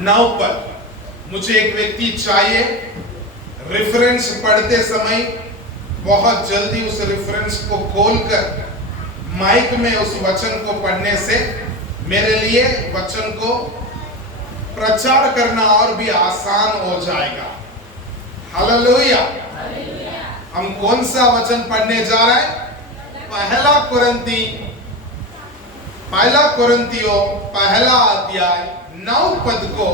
9 पद। मुझे एक व्यक्ति चाहिए, रेफरेंस पढ़ते समय बहुत जल्दी उस रेफरेंस को खोलकर माइक में उस वचन को पढ़ने से मेरे लिए वचन को प्रचार करना और भी आसान हो जाएगा। हालेलुया। हम कौन सा वचन पढ़ने जा रहे हैं? पहला कुरिन्थियों पहला अध्याय 9 पद को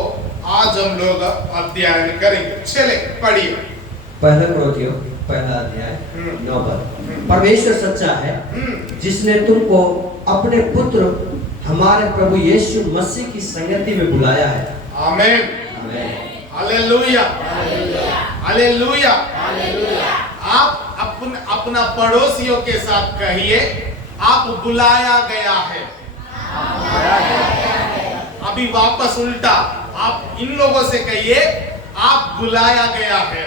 आज हम लोग अध्ययन करेंगे। चले पढ़िए। पहला कुरिन्थियों पहला अध्याय 9 पद। परमेश्वर सच्चा है, जिसने तुमको अपने पुत्र हमारे प्रभु यीशु मसीह की संगति में बुलाया है। आमीन। हालेलुया। हालेलुया। आप अपना पड़ोसियों के साथ कहिए, आप बुलाया गया है। अभी वापस उल्टा, आप इन लोगों से कहिए, आप बुलाया गया है।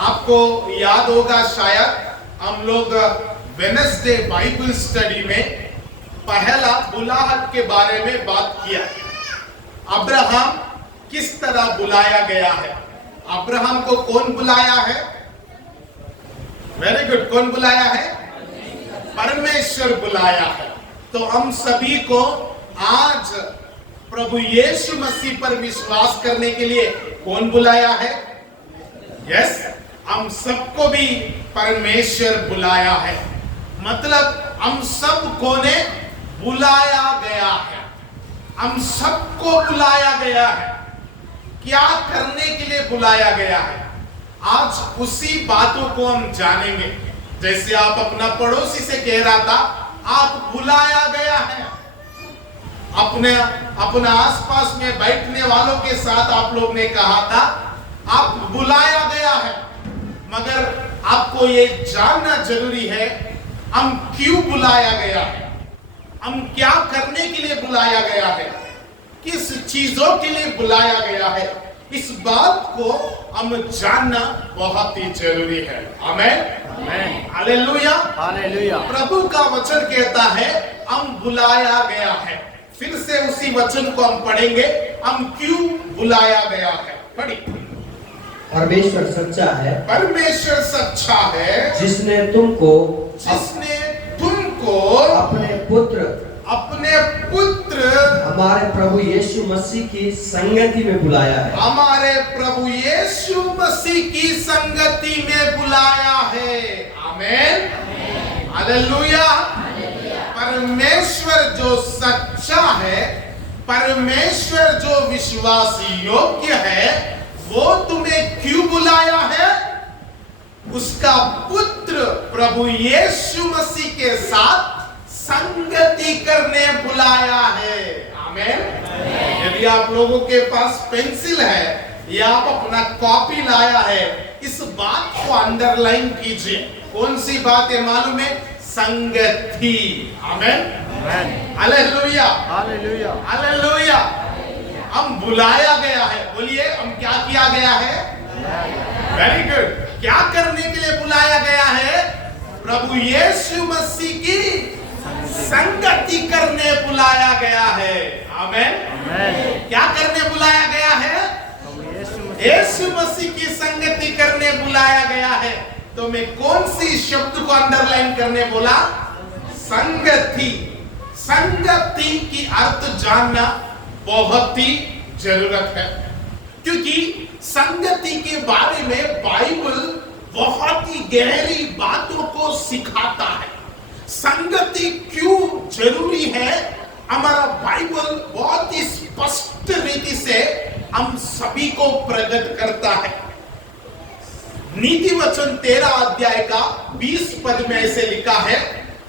आपको याद होगा शायद हम लोग वेडनेसडे बाइबल स्टडी में पहला बुलाहट के बारे में बात किया। अब्राहम किस तरह बुलाया गया है? अब्राहम को कौन बुलाया है? Very good. कौन बुलाया है? परमेश्वर बुलाया है। तो हम सभी को आज प्रभु यीशु मसीह पर विश्वास करने के लिए कौन बुलाया है? यस, हम सबको भी परमेश्वर बुलाया है। मतलब हम सबको ने बुलाया गया है। हम सबको बुलाया गया है। क्या करने के लिए बुलाया गया है? आज उसी बातों को हम जानेंगे। जैसे आप अपना पड़ोसी से कह रहा था, आप बुलाया गया है। अपने आसपास में बैठने वालों के साथ आप लोग ने कहा था, आप बुलाया गया है। मगर आपको ये जानना जरूरी है, हम क्यों बुलाया गया है, हम क्या करने के लिए बुलाया गया है, किस चीजों के लिए बुलाया गया है, इस बात को हम जानना बहुत ही जरूरी है। आमीन। हालेलुया। हालेलुया। प्रभु का वचन कहता है हम बुलाया गया है। फिर से उसी वचन को हम पढ़ेंगे, हम क्यों बुलाया गया है। पढ़िए। परमेश्वर सच्चा है, परमेश्वर सच्चा है, जिसने तुमको अपने पुत्र हमारे प्रभु यीशु मसीह की संगति में बुलाया है। हमारे प्रभु यीशु मसीह की संगति में बुलाया है। आमीन। हालेलुया। परमेश्वर जो सच्चा है, परमेश्वर जो विश्वास योग्य है, वो तुम्हें क्यों बुलाया है? उसका पुत्र प्रभु यीशु मसीह के साथ संगति करने बुलाया है। आमीन। यदि आप लोगों के पास पेंसिल है या आप अपना कॉपी लाया है, इस बात को अंडरलाइन कीजिए। कौन सी बात है मालूम है? संगति। आमीन। हालेलुया। हालेलुया। हालेलुया। हम बुलाया गया है। बोलिए, हम क्या किया गया है? Very good. क्या करने के लिए बुलाया गया है? प्रभु यीशु मसीह की संगति करने बुलाया गया है। आमीन। क्या करने बुलाया गया है? यीशु मसीह की संगति करने बुलाया गया है। तो मैं कौन सी शब्द को अंडरलाइन करने बोला? संगति। संगति की अर्थ जानना बहुत ही जरूरत है, क्योंकि संगति के बारे में बाइबल बहुत ही गहरी बातों को सिखाता है। संगति क्यों जरूरी है, हमारा बाइबल बहुत ही स्पष्ट रीति से हम सभी को प्रकट करता है। नीति वचन 13 अध्याय का 20 पद में ऐसे लिखा है,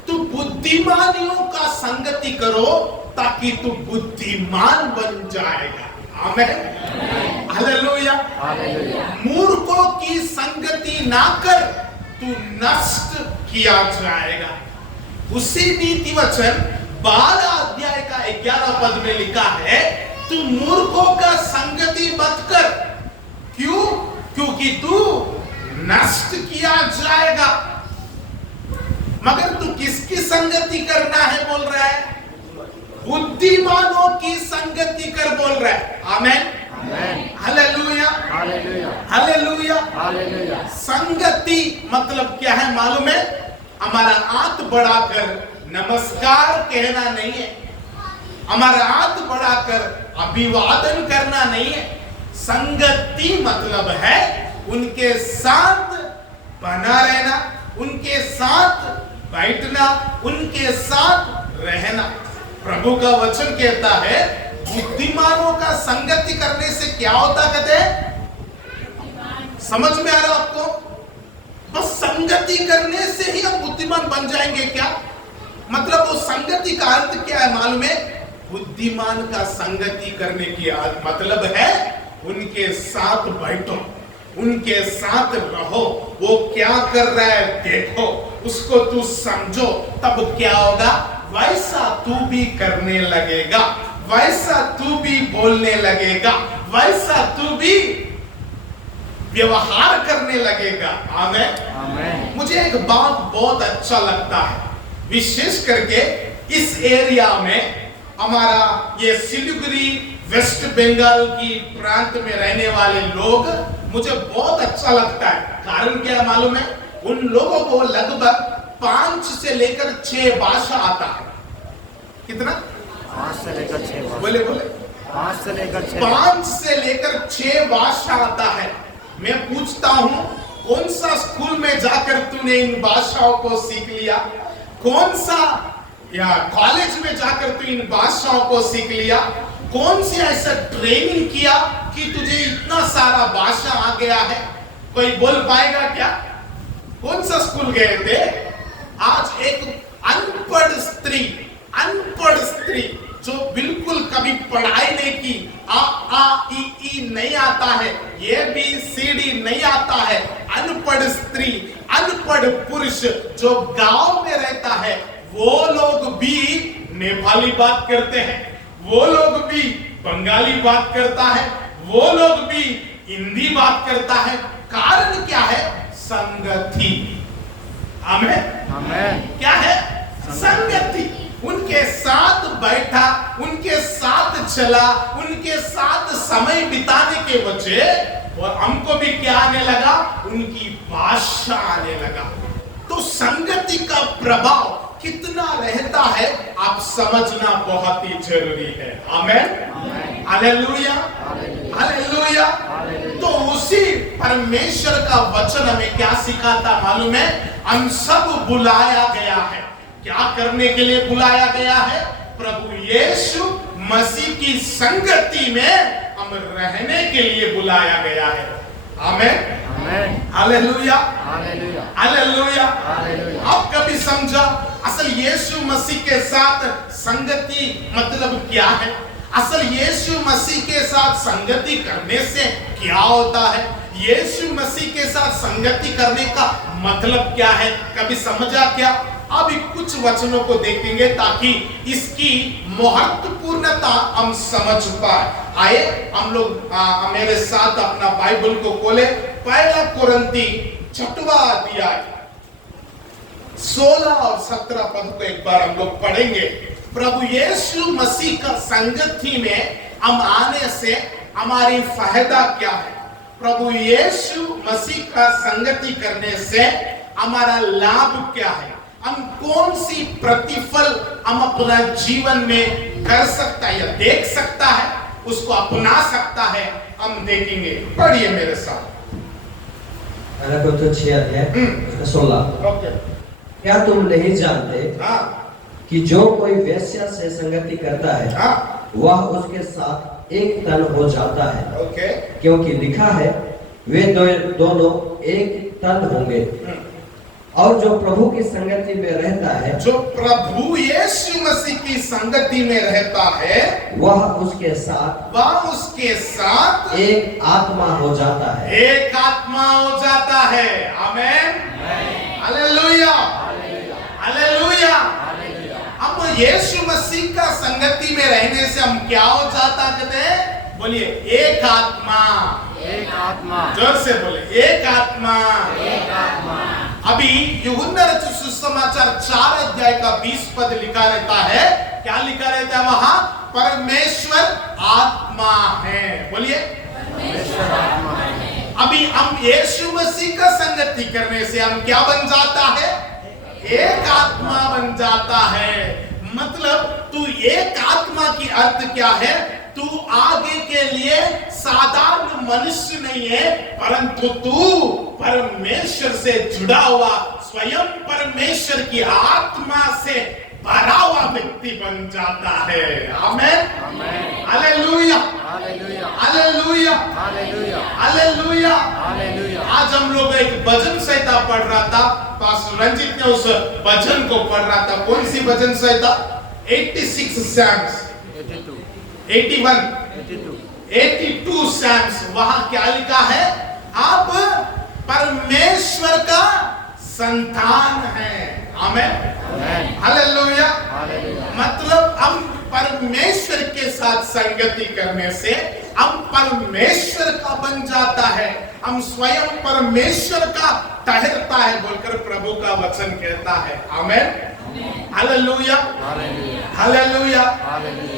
तू बुद्धिमानियों का संगति करो ताकि तू बुद्धिमान बन जाएगा। आमीन। हालेलुया। मूर्खों की संगति ना कर, तू नष्ट किया जाएगा। उसी नीति वचन 12 अध्याय का 11 पद में लिखा है, तू मूर्खों का संगति मत कर। क्यों? क्योंकि तू नष्ट किया जाएगा। मगर तू किसकी संगति करना है बोल रहा है? बुद्धिमानों की संगति रहा है। आमेन, हालेलुया, हालेलुया, हालेलुया। संगति मतलब क्या है मालूम है? हमारा हाथ बढ़ाकर नमस्कार कहना नहीं है, हमारा हाथ बढ़ाकर अभिवादन करना नहीं है। संगति मतलब है उनके साथ बना रहना, उनके साथ बैठना, उनके साथ रहना। प्रभु का वचन कहता है बुद्धिमानों का संगति करने से क्या होता कहते हैं? समझ में आ रहा आपको? बस संगति करने से ही हम बुद्धिमान बन जाएंगे क्या? मतलब वो संगति का अर्थ क्या है मालूम है? बुद्धिमान का संगति करने की मतलब है उनके साथ बैठो, उनके साथ रहो, वो क्या कर रहा है देखो, उसको तू समझो, तब क्या होगा? वैसा तू भी करने लगेगा, वैसा तू भी बोलने लगेगा, वैसा तू भी व्यवहार करने लगेगा। आमेन। मुझे एक बात बहुत अच्छा लगता है, विशेष करके इस एरिया में, हमारा ये सिलीगुड़ी वेस्ट बंगाल की प्रांत में रहने वाले लोग, मुझे बहुत अच्छा लगता है। कारण क्या है मालूम है? उन लोगों को लगभग 5 से लेकर 6 भाषा आता है। कितना? 5 से लेकर 6। बोले 5 से लेकर 6। 5 से लेकर 6 भाषा आता है। मैं पूछता हूं कौन सा स्कूल में जाकर तूने इन भाषाओं को सीख लिया? कौन सा या कॉलेज में जाकर तू इन भाषाओं को सीख लिया? कौन सी ऐसा ट्रेनिंग किया कि तुझे इतना सारा भाषा आ गया है? कोई बोल पाएगा क्या? कौन सा स्कूल गए थे? आज एक अनपढ़ स्त्री जो बिल्कुल कभी पढ़ाई नहीं की, आ ई नहीं आता है, ABCD नहीं आता है, अनपढ़ स्त्री, अनपढ़ पुरुष जो गांव में रहता है, वो लोग भी नेपाली बात करते हैं, वो लोग भी बंगाली बात करता है, वो लोग भी हिंदी बात करता है। कारण क्या है? संगति। आमेन। क्या है? संगति। उनके साथ बैठा, उनके साथ चला, उनके साथ समय बिताने के वजह और हमको भी क्या आने लगा? उनकी भाषा आने लगा। तो संगति का प्रभाव कितना रहता है आप समझना बहुत ही जरूरी है। आमेन, हालेलुया, हालेलुया। तो उसी परमेश्वर का वचन हमें क्या सिखाता मालूम है? हम सब बुलाया गया है। क्या करने के लिए बुलाया गया है? प्रभु यीशु मसीह की संगति में हम रहने के लिए बुलाया गया है। आमेन, हालेलुया, हालेलुया। आप कभी समझा असल यीशु मसीह के साथ संगति मतलब क्या है? असल यीशु मसीह के साथ संगति करने से क्या होता है? यीशु मसीह के साथ संगति करने का मतलब क्या है? कभी समझा क्या? अभी कुछ वचनों को देखेंगे ताकि इसकी महत्वपूर्णता हम समझ पाए। आए हम लोग मेरे साथ अपना बाइबल को खोले। 1 कुरिन्थी 6वां अध्याय 16 और 17 पद को एक बार हम लोग पढ़ेंगे। प्रभु यीशु मसीह का संगति में हम आने से हमारी फायदा क्या है? प्रभु यीशु मसीह का संगति करने से हमारा लाभ क्या है? हम कौन सी प्रतिफल हम अपना जीवन में कर सकता है या देख सकता है, उसको अपना सकता है, हम देखेंगे। पढ़िए मेरे साथ। 6 अध्याय 16। ओके। क्या तुम नहीं जानते कि जो कोई वेश्या से संगति करता है वह उसके साथ एक तन हो जाता है? ओके। क्योंकि लिखा है वे दोनों एक तन होंगे। और जो प्रभु की संगति में रहता है, जो प्रभु यीशु मसीह की संगति में रहता है, वह उसके साथ एक आत्मा हो जाता है। एक आत्मा हो जाता है। आमेन, हालेलुया, हालेलुया। हम यीशु मसीह का संगति में रहने से हम क्या हो जाता कहते हैं? बोलिए, एक आत्मा। एक आत्मा। जोर से बोले, एक आत्मा। एक आत्मा। अभी यूहन्ना रचित सुसमाचार 4 अध्याय का 20 पद लिखा रहता है। क्या लिखा रहता है वहां? परमेश्वर आत्मा आत्मा है। बोलिए, परमेश्वर आत्मा है। अभी हम यीशु मसीह का संगति करने से हम क्या बन जाता है? एक आत्मा बन जाता है। मतलब तू एक आत्मा की अर्थ क्या है? तू आगे के लिए साधारण मनुष्य नहीं है, परंतु तू परमेश्वर से जुड़ा हुआ, स्वयं परमेश्वर की आत्मा से भरा हुआ व्यक्ति बन जाता है। Amen, amen, hallelujah, hallelujah, hallelujah, hallelujah, hallelujah. Hallelujah. आज हम लोग एक भजन संहिता पढ़ रहा था, पास्टर रंजित ने उस भजन को पढ़ रहा था। कौन सी भजन संहिता? 86 सैम्स, 81, 82 सैम्स। वहां क्या लिखा है? आप परमेश्वर का संतान है। आमेन, हालेलुया। मतलब हम परमेश्वर के साथ संगति करने से हम परमेश्वर का बन जाता है, हम स्वयं परमेश्वर का ठहरता है बोलकर प्रभु का वचन कहता है। आमेन, हालेलुया, हालेलुया।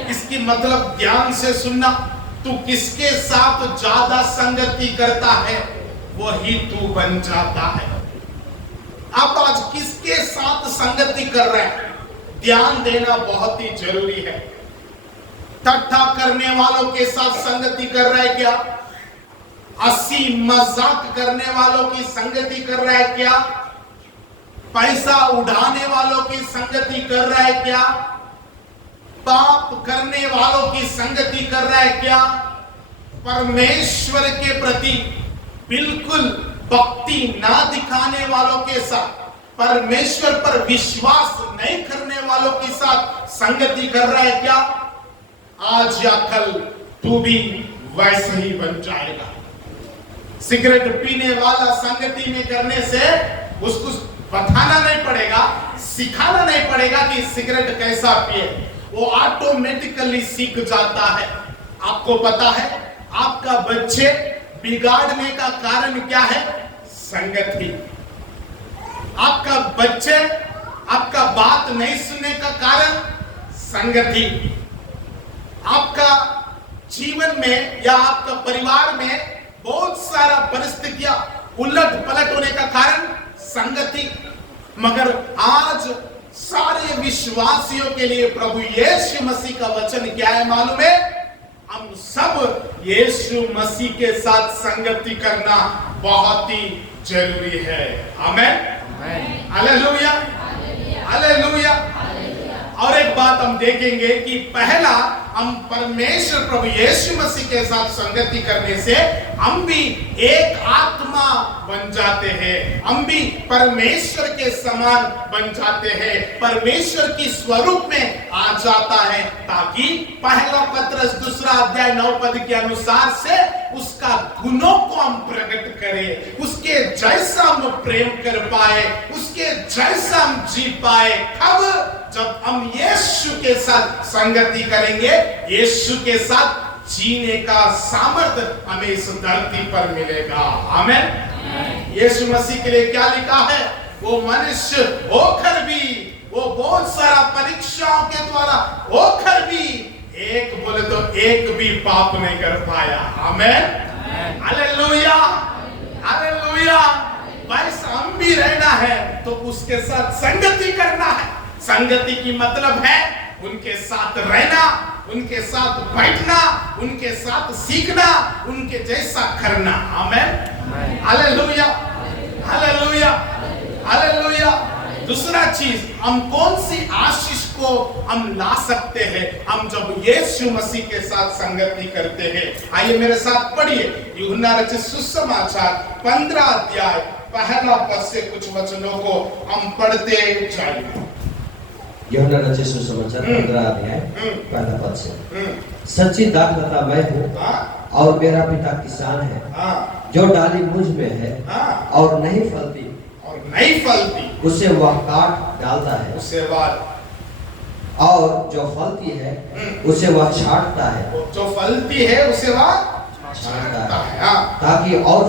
इसकी मतलब ध्यान से सुनना। तू किसके साथ ज्यादा संगति करता है वही तू बन जाता है। आप आज किसके साथ संगति कर रहे हैं, ध्यान देना बहुत ही जरूरी है। ठट्ठा करने वालों के साथ संगति कर रहा है क्या? हंसी मजाक करने वालों की संगति कर रहा है क्या? पैसा उड़ाने वालों की संगति कर रहा है क्या? पाप करने वालों की संगति कर रहा है क्या? परमेश्वर के प्रति बिल्कुल भक्ति ना दिखाने वालों के साथ, परमेश्वर पर विश्वास नहीं करने वालों के साथ संगति कर रहा है क्या? आज या कल तू भी वैसे ही बन जाएगा। सिगरेट पीने वाला संगति में करने से उसको बताना नहीं पड़ेगा, सिखाना नहीं पड़ेगा कि सिगरेट कैसा पिए, वो ऑटोमेटिकली सीख जाता है। आपको पता है आपका बच्चे बिगाड़ने का कारण क्या है? संगति। आपका बच्चे आपका बात नहीं सुनने का कारण संगति। आपका जीवन में या आपका परिवार में बहुत सारा परिस्थितियां उलट पलट होने का कारण संगति। मगर आज सारे विश्वासियों के लिए प्रभु यीशु मसीह का वचन क्या है मालूम है? हम सब यीशु मसीह के साथ संगति करना बहुत ही जरूरी है। आमेन, हालेलुया, हालेलुया। और एक बात हम देखेंगे कि पहला हम परमेश्वर प्रभु यीशु मसीह के साथ संगति करने से हम भी एक आत्मा बन जाते हैं, हम भी परमेश्वर के समान बन जाते हैं, परमेश्वर की स्वरूप में आ जाता है, ताकि पहला पत्रस 2 अध्याय 9 पद के अनुसार से उसका गुणों को हम प्रकट करें, उसके जैसा हम प्रेम कर पाए, उसके जैसा हम जी पाए। कब? जब हम यीशु के साथ संगति करेंगे, यीशु के साथ जीने का सामर्थ्य हमें इस धरती पर मिलेगा। आमेन। यीशु मसीह के लिए क्या लिखा है? वो मनुष्य होकर भी, वो बहुत सारा परीक्षाओं के द्वारा होकर भी एक बोले तो एक भी पाप नहीं कर पाया। आमेन, हालेलुया, हालेलुया। बस हम भी रहना है तो उसके साथ संगति करना है। संगति की मतलब है उनके साथ रहना, उनके साथ बैठना, उनके साथ सीखना, उनके जैसा करना। आमेन, हालेलुया, हालेलुया, हालेलुया। दूसरा चीज, हम कौन सी आशीष को हम ला सकते हैं हम जब यीशु मसीह के साथ संगति करते हैं? आइए मेरे साथ पढ़िए यूहन्ना रचित सुसमाचार 15 अध्याय पहला पद से कुछ वचनों को हम पढ़ते जाएंगे। यूहन्ना रचित सुसमाचार 15 अध्याय पहला पद से। सच्ची दाखलता मैं हूँ और मेरा पिता किसान है। जो डाली मुझ में है और नहीं फलती उसे वह काट डालता है, उससे बाद और जो फलती है उसे वह छांटता है, जो फलती है उसे वह छांटता है ताकि और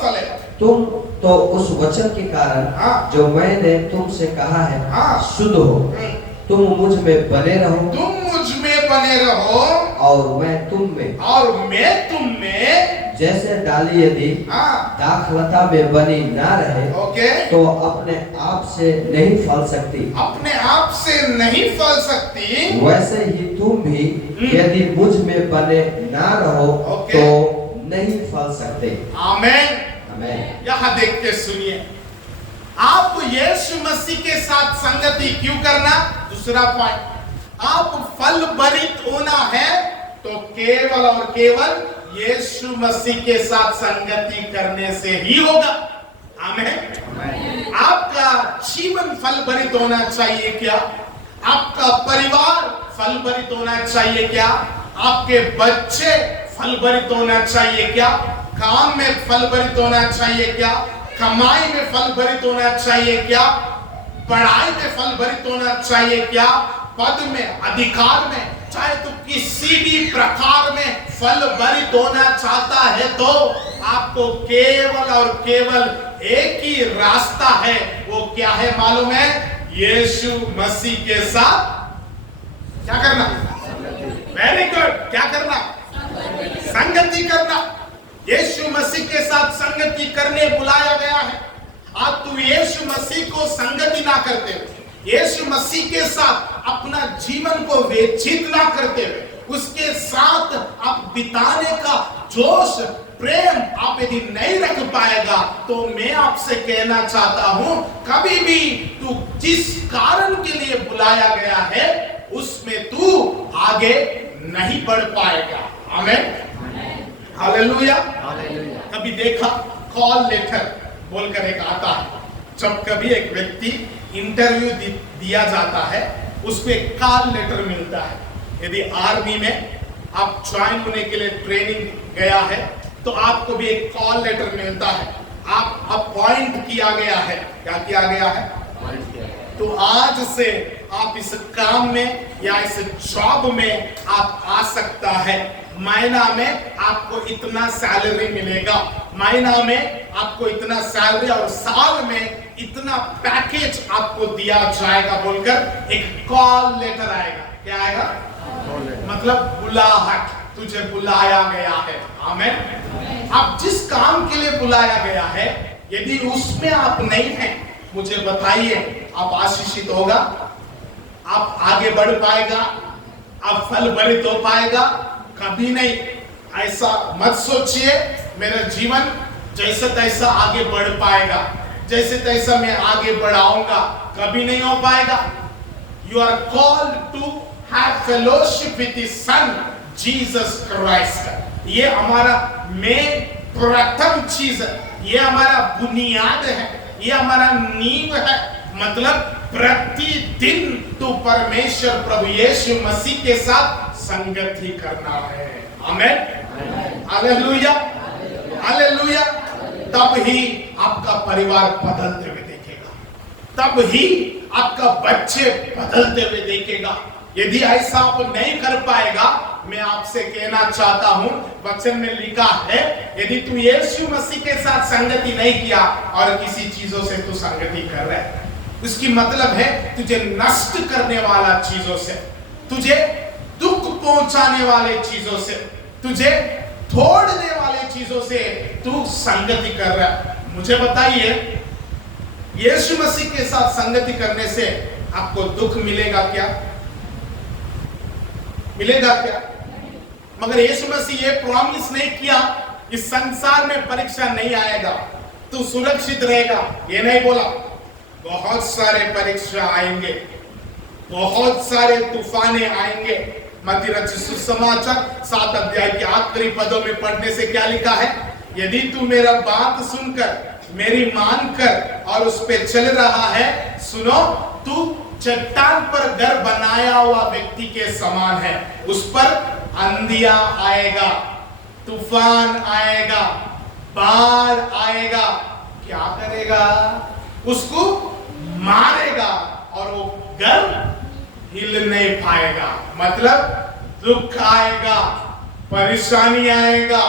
फले। तुम तो उस वचन के कारण जो मैंने तुमसे कहा है शुद्ध हो। तुम मुझ में बने रहो, तुम मुझ में बने रहो और मैं तुम में, और मैं तुम में। जैसे डाली यदि हाँ, दाखलता में बनी ना रहे ओके, तो अपने आप से नहीं फल सकती, अपने आप से नहीं फल सकती, वैसे ही तुम भी यदि मुझ में बने ना रहो ओके। तो नहीं फल सकते। आमेन। आमेन। यहां देख के सुनिए, आप यीशु मसीह के साथ संगति क्यों करना? दूसरा पॉइंट, आप फल भरित होना है तो केवल और केवल यीशु मसीह के साथ संगति करने से ही होगा। आमेन। आपका जीवन फल भरित होना चाहिए क्या? आपका परिवार फल भरित होना चाहिए क्या? आपके बच्चे फल भरित होना चाहिए क्या? काम में फल भरित होना चाहिए क्या? कमाई में फल भरित होना चाहिए क्या? पढ़ाई में फल भरित होना चाहिए क्या? पद में, अधिकार में, चाहे तो किसी भी प्रकार में फल भरित होना चाहता है तो आपको केवल और केवल एक ही रास्ता है। वो क्या है मालूम है? यीशु मसीह के साथ क्या करना? वेरी गुड, क्या करना? संगति करना। यीशु मसीह के साथ संगति करने बुलाया गया है। आप तो यीशु मसीह को संगति ना करते हुए, यीशु मसीह के साथ अपना जीवन को व्यतीत ना करते हुए, उसके साथ आप बिताने का जोश, प्रेम आप यदि नहीं रख पाएगा तो मैं आपसे कहना चाहता हूं, कभी भी तू जिस कारण के लिए बुलाया गया है उसमें तू आगे नहीं बढ़ पाएगा। आमीन, हालेलुया। कभी देखा कॉल लेटर बोलकर एक आता है, जब कभी एक व्यक्ति इंटरव्यू दिया जाता है उसको एक कॉल लेटर मिलता है। यदि आर्मी में आप ज्वाइन होने के लिए ट्रेनिंग गया है तो आपको भी एक कॉल लेटर मिलता है। आप अपॉइंट किया गया है। क्या किया गया है? तो आज से आप इस काम में या इस जॉब में आप आ सकता है। महीना में आपको इतना सैलरी मिलेगा, महीना में आपको इतना सैलरी और साल में इतना पैकेज आपको दिया जाएगा बोलकर एक कॉल लेटर आएगा। क्या आएगा? मतलब बुलाहट, तुझे बुलाया गया है। आमीन। आप जिस काम के लिए बुलाया गया है यदि उसमें आप नहीं हैं, मुझे बताइए, आप आशीषित होगा? आप आगे बढ़ पाएगा? आप फल भरित हो पाएगा? कभी नहीं। ऐसा मत सोचिए मेरा जीवन जैसा तैसा आगे बढ़ पाएगा, जैसे तैसा मैं आगे बढ़ाऊंगा, कभी नहीं हो पाएगा। You are called to have fellowship with His Son Jesus Christ। ये हमारा मेन प्रथम चीज है, ये हमारा बुनियाद है, ये हमारा नींव है। मतलब प्रतिदिन तो परमेश्वर प्रभु यीशु मसीह के साथ संगति करना है। आमीन, हालेलुया, हालेलुया। तब ही आपका परिवार बदलते हुए देखेगा, तब ही आपका बच्चे बदलते हुए देखेगा। यदि ऐसा आप नहीं कर पाएगा, मैं आपसे कहना चाहता हूं, वचन में लिखा है यदि तू यीशु मसीह के साथ संगति नहीं किया और किसी चीजों से तू संगति कर रहा है, उसकी मतलब है तुझे नष्ट करने वाला चीजों से, तुझे दुख पहुंचाने वाले चीजों से, तुझे तोड़ने वाले चीजों से तू संगति कर रहा है। मुझे बताइए, यीशु मसीह के साथ संगति करने से आपको दुख मिलेगा क्या? मिलेगा क्या? मगर यीशु मसीह ये प्रॉमिस नहीं किया इस संसार में परीक्षा नहीं आएगा, तू सुरक्षित रहेगा, ये नहीं बोला। बहुत सारे परीक्षा आएंगे, बहुत सारे तूफाने आएंगे। मत्ती रचित सुसमाचार 7 अध्याय के आखिरी पदों में पढ़ने से क्या लिखा है? यदि तू मेरा बात सुनकर, मेरी मानकर और उस पे चल रहा है, सुनो, तू चट्टान पर घर बनाया हुआ व्यक्ति के समान है। उस पर अंधिया आएगा, तूफान आएगा, बाढ़ आएगा, क्या करेगा? उसको मारेगा और वो घर हिल नहीं पाएगा। मतलब दुख आएगा, परेशानी आएगा,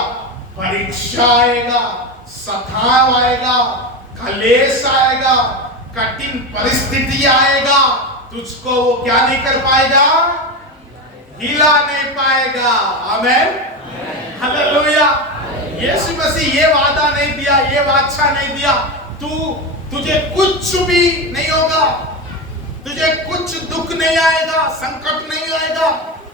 परीक्षा आएगा, सताव आएगा, कलेश आएगा, कठिन परिस्थिति आएगा, तुझको वो क्या नहीं कर पाएगा? हिला नहीं पाएगा। आमेन, हालेलुया। यीशु मसीह ये वादा नहीं दिया, ये वाचा नहीं दिया तुझे कुछ भी नहीं होगा, तुझे कुछ दुख नहीं आएगा, संकट नहीं आएगा,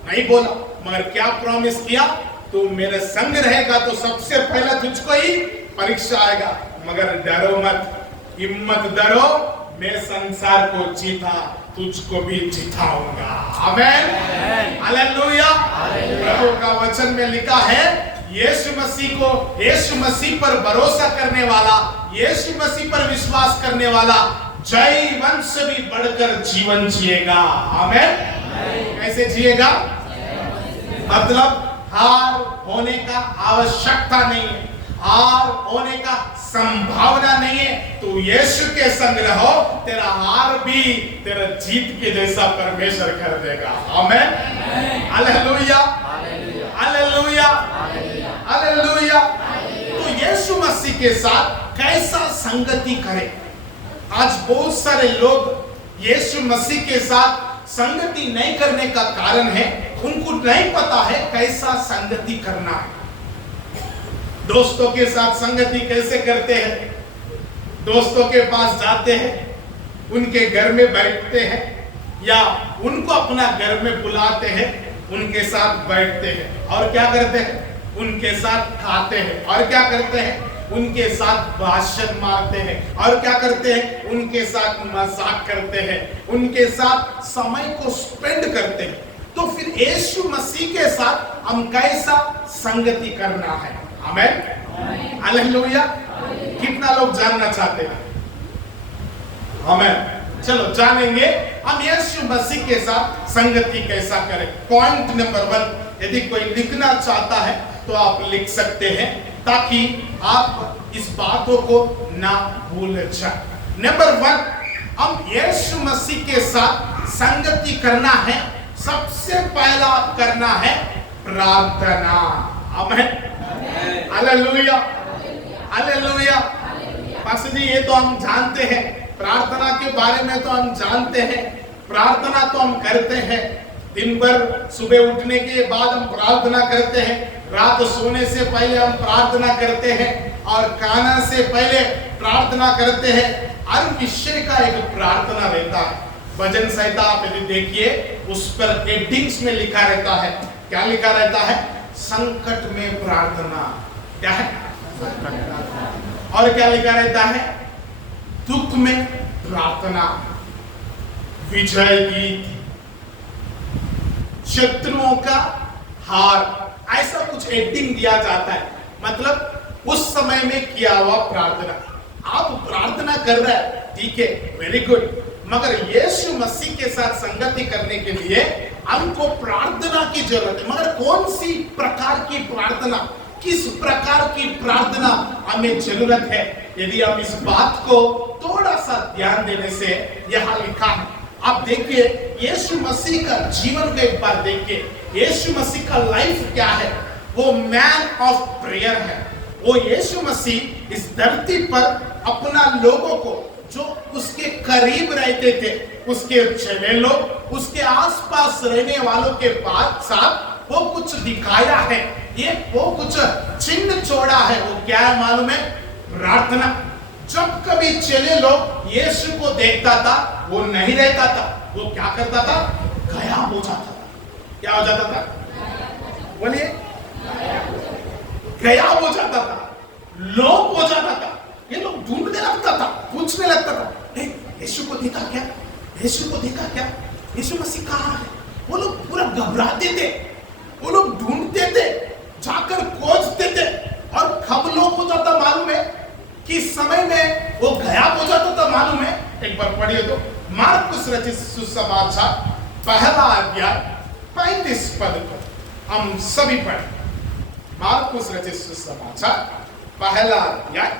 नहीं बोला। मगर क्या प्रॉमिस किया? तू मेरे संग रहेगा तो सबसे पहले तुझको ही परीक्षा आएगा, मगर डरो मत, हिम्मत धरो, मैं संसार को जीता, तुझको भी जिताऊंगा। आमेन, हालेलुया। प्रभु का वचन में लिखा है, यीशु मसीह पर भरोसा करने वाला, यीशु मसीह पर विश्वास करने वाला जयवंत से भी बढ़कर जीवन जिएगा। आमेन। कैसे जिएगा? मतलब हार होने का आवश्यकता नहीं है, हार होने का संभावना नहीं है। तू यीशु के संग रहो, तेरा हार भी तेरा जीत के जैसा परमेश्वर कर देगा। आमेन, हालेलुया, हालेलुया, हालेलुया। तो यीशु मसीह के साथ कैसा संगति करें? आज बहुत सारे लोग यीशु मसीह के साथ संगति नहीं करने का कारण है, उनको नहीं पता है कैसा संगति करना है। दोस्तों के साथ संगति कैसे करते हैं? दोस्तों के पास जाते हैं, उनके घर में बैठते हैं, या उनको अपना घर में बुलाते हैं, उनके साथ बैठते हैं, और क्या करते हैं? उनके साथ खाते हैं, और क्या करते हैं? उनके साथ भाषण मारते हैं, और क्या करते हैं? उनके साथ मजाक करते हैं, उनके साथ समय को स्पेंड करते हैं। तो फिर यीशु मसीह के साथ हम कैसा संगति करना है? आमेन, हालेलुया। कितना लोग जानना चाहते हैं? आमेन। चलो जानेंगे हम यीशु मसीह के साथ संगति कैसा करें। पॉइंट नंबर 1, यदि कोई लिखना चाहता है तो आप लिख सकते हैं, ताकि आप इस बातों को ना भूल जाए। नंबर 1, हम यीशु मसीह के साथ संगति करना है, सबसे पहला करना है प्रार्थना। आमेन, हालेलुया, हालेलुया। पास्टर जी ये तो हम जानते हैं, प्रार्थना के बारे में तो हम जानते हैं, प्रार्थना तो हम करते हैं, दिन भर सुबह उठने के बाद हम प्रार्थना करते हैं, रात सोने से पहले हम प्रार्थना करते हैं, और खाना से पहले प्रार्थना करते हैं। हर विषय का एक प्रार्थना रहता है। भजन संहिता आप यदि देखिए, उस पर हेडिंग्स में लिखा रहता है, क्या लिखा रहता है? संकट में प्रार्थना। क्या है? और क्या लिखा रहता है? दुख में प्रार्थना, विजय गीत, शत्रुओं का हार, ऐसा कुछ हेडिंग दिया जाता है। मतलब उस समय में किया हुआ प्रार्थना। आप प्रार्थना कर रहे हैं, ठीक है, वेरी गुड, मगर यीशु मसीह के साथ संगति करने के लिए हमको प्रार्थना की जरूरत है। मगर कौन सी प्रकार की प्रार्थना, किस प्रकार की प्रार्थना हमें जरूरत है? यदि हम इस बात को थोड़ा सा ध्यान देने से यहाँ लिखा है, आप देखिए यीशु मसीह का जीवन को एक बार देखिए। यीशु मसीह का लाइफ क्या है? वो मैन ऑफ प्रेयर है। वो यीशु मसीह इस धरती पर अपना लोगों को, जो उसके करीब रहते थे, उसके चेले लोग, उसके आसपास रहने वालों के साथ वो कुछ दिखाया है, ये वो कुछ चिन्ह छोड़ा है। वो क्या है मालूम है? प्रार्थना। जब कभी चेले लोग यीशु को देखता था, वो नहीं रहता था, वो क्या करता था? गायब हो जाता था। क्या हो जाता था? बोलिए, गायब हो जाता था, लोप हो जाता था। ये लोग ढूंढने लगता था, पूछने लगता था, यीशु को देखा क्या? यीशु को देखा क्या? यीशु मसीह कहाँ है? वो लोग पूरा घबराते थे, वो लोग ढूंढते थे, जाकर खोजते थे, और कब लोप हो जाता मालूम है? कि समय में वो गायब हो जाता था मालूम है? एक बार पढ़िए तो, मार्कुस रचित सुसमाचार पहला अध्याय 35 पद को हम सभी पढ़ें। मार्कुस रचित सुसमाचार पहला अध्याय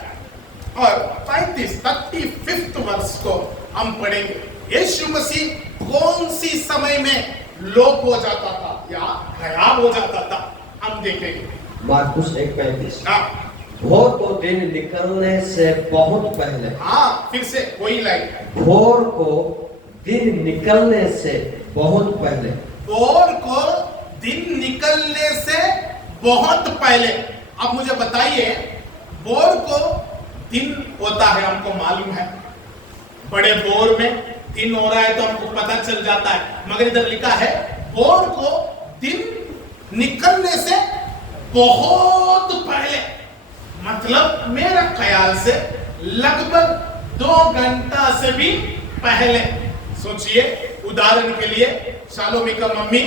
और 35 वर्ष को हम पढ़ेंगे। यीशु मसीह कौन सी समय में लोप हो जाता था या गायब हो जाता था, हम देखेंगे। मार्कुस 1:35। हाँ, भोर को दिन निकलने से बहुत पहले। हाँ, फिर से वही लाइन। भोर को दिन निकलने से बहुत पहले। भोर को दिन निकलने से बहुत पहले। अब मुझे बताइए, बोर को दिन होता है, हमको मालूम है। बड़े बोर में दिन हो रहा है तो हमको पता चल जाता है, मगर इधर लिखा है बोर को दिन निकलने से बहुत पहले, मतलब मेरा ख्याल से लगभग 2 घंटा से भी पहले। सोचिए, उदाहरण के लिए शालोमी का मम्मी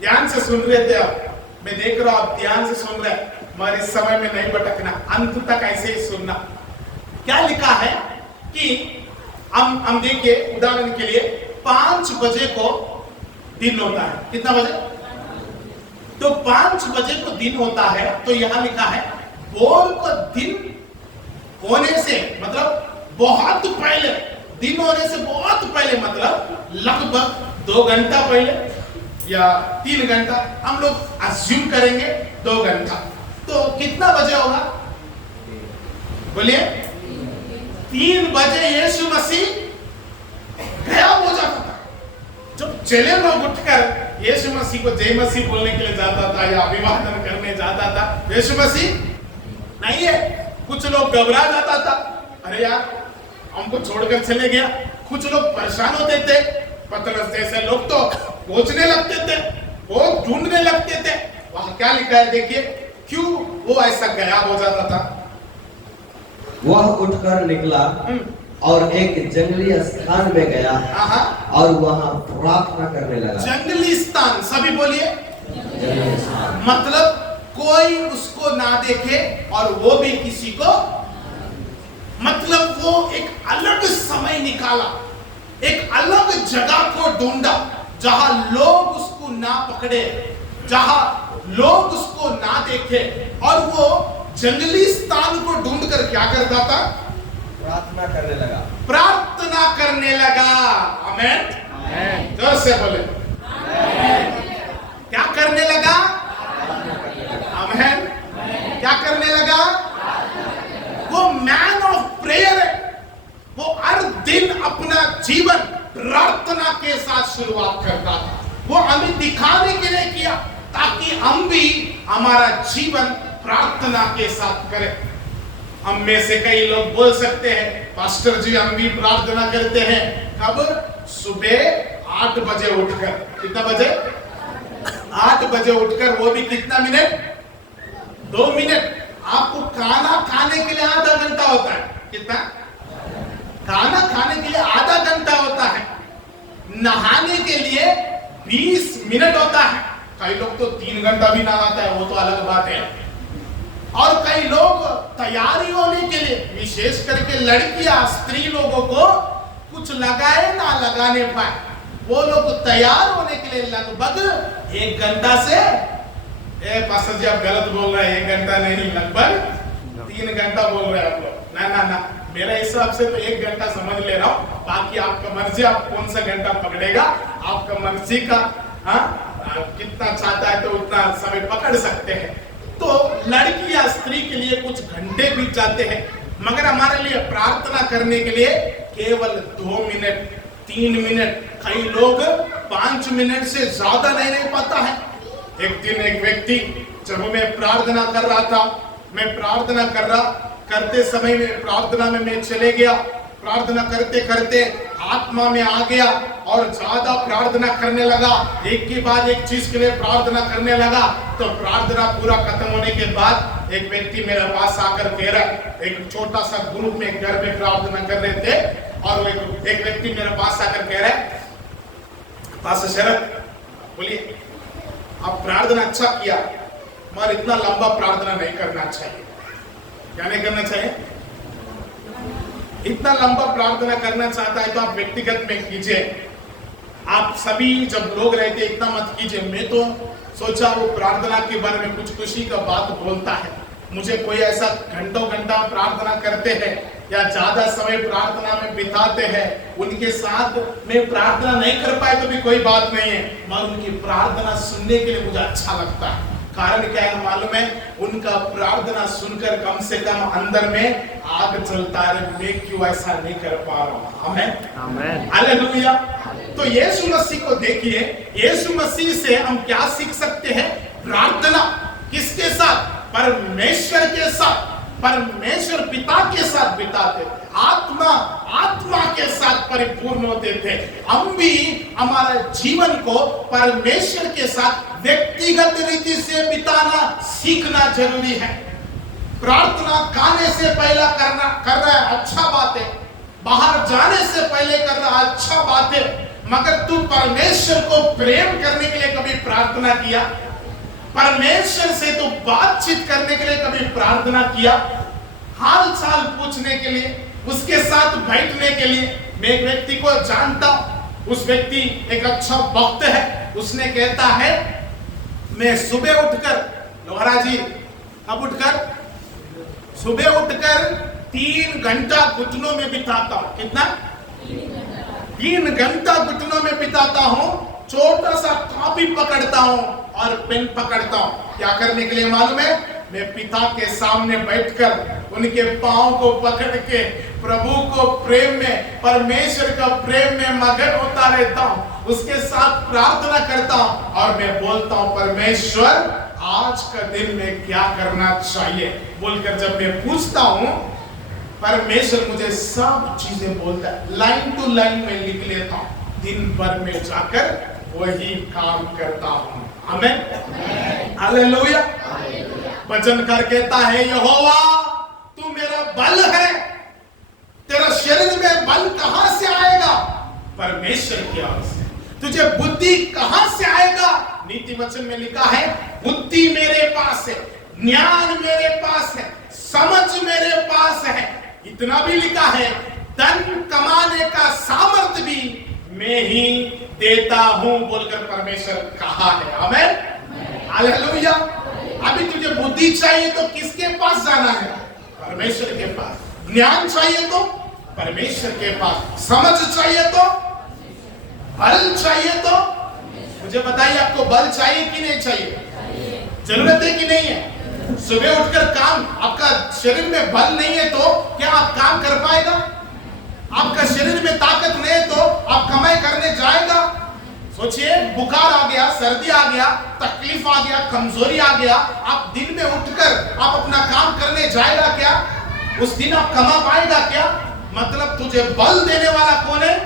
ध्यान से सुन रहे थे, आप मैं देख रहा हूं आप ध्यान से सुन रहे हैं, मगर इस समय में नहीं भटकना, अंत तक ऐसे ही सुनना। क्या लिखा है कि हम देखिए, उदाहरण के लिए 5 बजे को दिन होता है। कितना बजे? तो 5 बजे को दिन होता है, तो यहां लिखा है बोर को दिन होने से, मतलब बहुत पहले, दिन होने से बहुत पहले, मतलब लगभग 2 घंटा पहले या 3 घंटा, हम लोग अज्यूम करेंगे 2 घंटा। तो कितना बजे होगा? बोलिए। 3 बजे यीशु मसीह गायब हो जाता था। जब चले लोग उठकर यीशु मसीह को जय मसीह बोलने के लिए जाता था या अभिवादन करने जाता था, यीशु मसीह नहीं है। कुछ लोग घबरा जाता था, अरे यार हमको छोड़कर चले गया। कुछ लोग परेशान होते थे, पतरस जैसे लोग तो पहुंचने लगते थे, वो ढूंढने लगते थे। वहां क्या लिखा है देखिए, क्यों वो ऐसा गायब हो जाता था? वह उठकर निकला और एक जंगली स्थान में गया और वहां प्रार्थना करने लगा। जंगली स्थान, सभी बोलिए। मतलब कोई उसको ना देखे और वो भी किसी को, मतलब वो एक अलग समय निकाला, एक अलग जगह को ढूंढा जहां लोग उसको ना पकड़े, जहां लोग उसको ना देखे, और वो जंगली स्थान को ढूंढकर क्या करता था? प्रार्थना करने लगा। प्रार्थना करने लगा। आमेन। जोर से बोले। क्या करने लगा? आमेन। क्या करने लगा? वो मैन ऑफ प्रेयर है। वो हर दिन अपना जीवन प्रार्थना के साथ शुरुआत करता था। वो हमें दिखाने के लिए किया ताकि हम भी हमारा जीवन प्रार्थना के साथ करें। हम में से कई लोग बोल सकते हैं, पास्टर जी हम भी प्रार्थना करते हैं। कब? सुबह 8 बजे उठकर। कितना बजे? 8 बजे उठकर, वो भी कितना मिनट? 2 मिनट। आपको खाना खाने के लिए आधा घंटा होता है। कितना? खाना खाने के लिए आधा घंटा होता है। नहाने के लिए 20 मिनट होता है। कई लोग तो 3 घंटा भी नहाता है, वो तो अलग बात है। और कई लोग तैयारी होने के लिए, विशेष करके लड़कियां, स्त्री लोगों को कुछ लगाए ना लगाने पाए, वो लोग तैयार होने के लिए लगभग 1 घंटा से, पास्टर जी आप गलत बोल रहे हैं, 1 घंटा नहीं, लगभग 3 घंटा बोल रहे हैं आप लोग। ना, मेरे हिसाब से तो 1 घंटा समझ ले रहा हूँ। बाकी आपका मर्जी, आप कौन सा घंटा पकड़ेगा, आपका मर्जी का। कितना चाहता है तो उतना समय पकड़ सकते हैं। तो लड़की या स्त्री के लिए कुछ घंटे बीत जाते हैं, मगर हमारे लिए प्रार्थना करने के लिए केवल 2 मिनट, 3 मिनट, कई लोग 5 मिनट से ज्यादा नहीं रह पाता है। एक दिन एक व्यक्ति, जब मैं प्रार्थना कर रहा था, मैं प्रार्थना करते समय में प्रार्थना में मैं चले गया। प्रार्थना करते करते आत्मा में आ गया और ज्यादा प्रार्थना करने लगा, एक के बाद एक चीज के लिए प्रार्थना करने लगा। तो प्रार्थना पूरा खत्म होने के बाद एक व्यक्ति मेरे पास आकर कह रहा, एक छोटा सा ग्रुप में घर में प्रार्थना कर रहे थे, और एक व्यक्ति मेरे पास आकर कह रहा है, पास्टर शरद बोलिए आप प्रार्थना अच्छा किया, मगर इतना लंबा प्रार्थना नहीं करना चाहिए। क्या नहीं करना चाहिए? इतना लंबा प्रार्थना करना चाहता है तो आप व्यक्तिगत में कीजिए। आप सभी जब लोग रहते इतना मत कीजिए। मैं तो सोचा वो प्रार्थना के बारे में कुछ खुशी का बात बोलता है। मुझे कोई ऐसा घंटों घंटा प्रार्थना करते हैं या ज्यादा समय प्रार्थना में बिताते हैं, उनके साथ मैं प्रार्थना नहीं कर पाए तो भी कोई बात नहीं है, मगर उनकी प्रार्थना सुनने के लिए मुझे अच्छा लगता है। कारण क्या है मालूम है? उनका प्रार्थना सुनकर कम से कम अंदर में आग चलता है, मैं क्यों ऐसा नहीं कर पा रहा हूं। आमेन, आमेन, हालेलुया। तो यीशु मसीह को देखिए, यीशु मसीह से हम क्या सीख सकते हैं? प्रार्थना किसके साथ? परमेश्वर के साथ, परमेश्वर पिता के साथ बिताते थे, आत्मा के साथ परिपूर्ण होते थे। हम भी हमारे जीवन को परमेश्वर के साथ व्यक्तिगत रीति से बिताना सीखना जरूरी है। प्रार्थना खाने से पहले कर रहा है, अच्छा बात है। बाहर जाने से पहले कर रहा है, अच्छा बात है। मगर तू परमेश्वर को प्रेम करने के लिए कभी प्रार्थना किया? परमेश्वर से तो बातचीत करने के लिए कभी प्रार्थना किया? हाल चाल पूछने के लिए, उसके साथ बैठने के लिए। मैं एक व्यक्ति को जानता हूं, उस व्यक्ति एक अच्छा भक्त है। उसने कहता है, मैं सुबह उठकर, लोहरा जी अब उठकर, सुबह उठकर 3 घंटा घुटनों में बिताता हूं। कितना? 3 घंटा घुटनों में बिताता हूं। छोटा सा कॉपी पकड़ता हूं और पेन पकड़ता हूं। क्या करने के लिए मालूम है? मैं पिता के सामने बैठकर उनके पांव को पकड़ के प्रभु को प्रेम में, परमेश्वर का प्रेम में मगन होता रहता हूं। उसके साथ प्रार्थना करता हूं और मैं बोलता हूं, परमेश्वर आज का दिन में क्या करना चाहिए बोलकर जब मैं पूछता हूं, परमेश्वर मुझे सब चीजें बोलता है। लाइन टू लाइन में लिख लेता हूं। दिन भर में जाकर वही काम करता हूं। आमेन, हालेलुया। वचनकार कहता है, यहोवा तू मेरा बल है। तेरा शरीर में बल कहां से आएगा? परमेश्वर की ओर से। तुझे बुद्धि कहां से आएगा? नीति वचन में लिखा है, बुद्धि मेरे पास है, ज्ञान मेरे पास है, समझ मेरे पास है। इतना भी लिखा है, धन कमाने का सामर्थ्य भी मैं ही देता हूं बोलकर परमेश्वर कहा है। आमेन, हालेलुया। अभी तुझे बुद्धि चाहिए तो किसके पास जाना है? परमेश्वर के पास। ज्ञान चाहिए तो परमेश्वर के पास। समझ चाहिए तो, बल चाहिए तो। मुझे बताइए, आपको बल चाहिए कि नहीं चाहिए? जरूरत है कि नहीं है? सुबह उठकर काम, आपका शरीर में बल नहीं है तो क्या आप काम कर पाएगा? आपका शरीर में ताकत नहीं है तो आप कमाई करने जाएगा? सोचिए, बुखार आ गया, सर्दी आ गया, तकलीफ आ गया, कमजोरी आ गया, आप दिन में उठकर आप अपना काम करने जाएगा क्या? उस दिन आप कमा पाएगा क्या? मतलब तुझे बल देने वाला कौन है?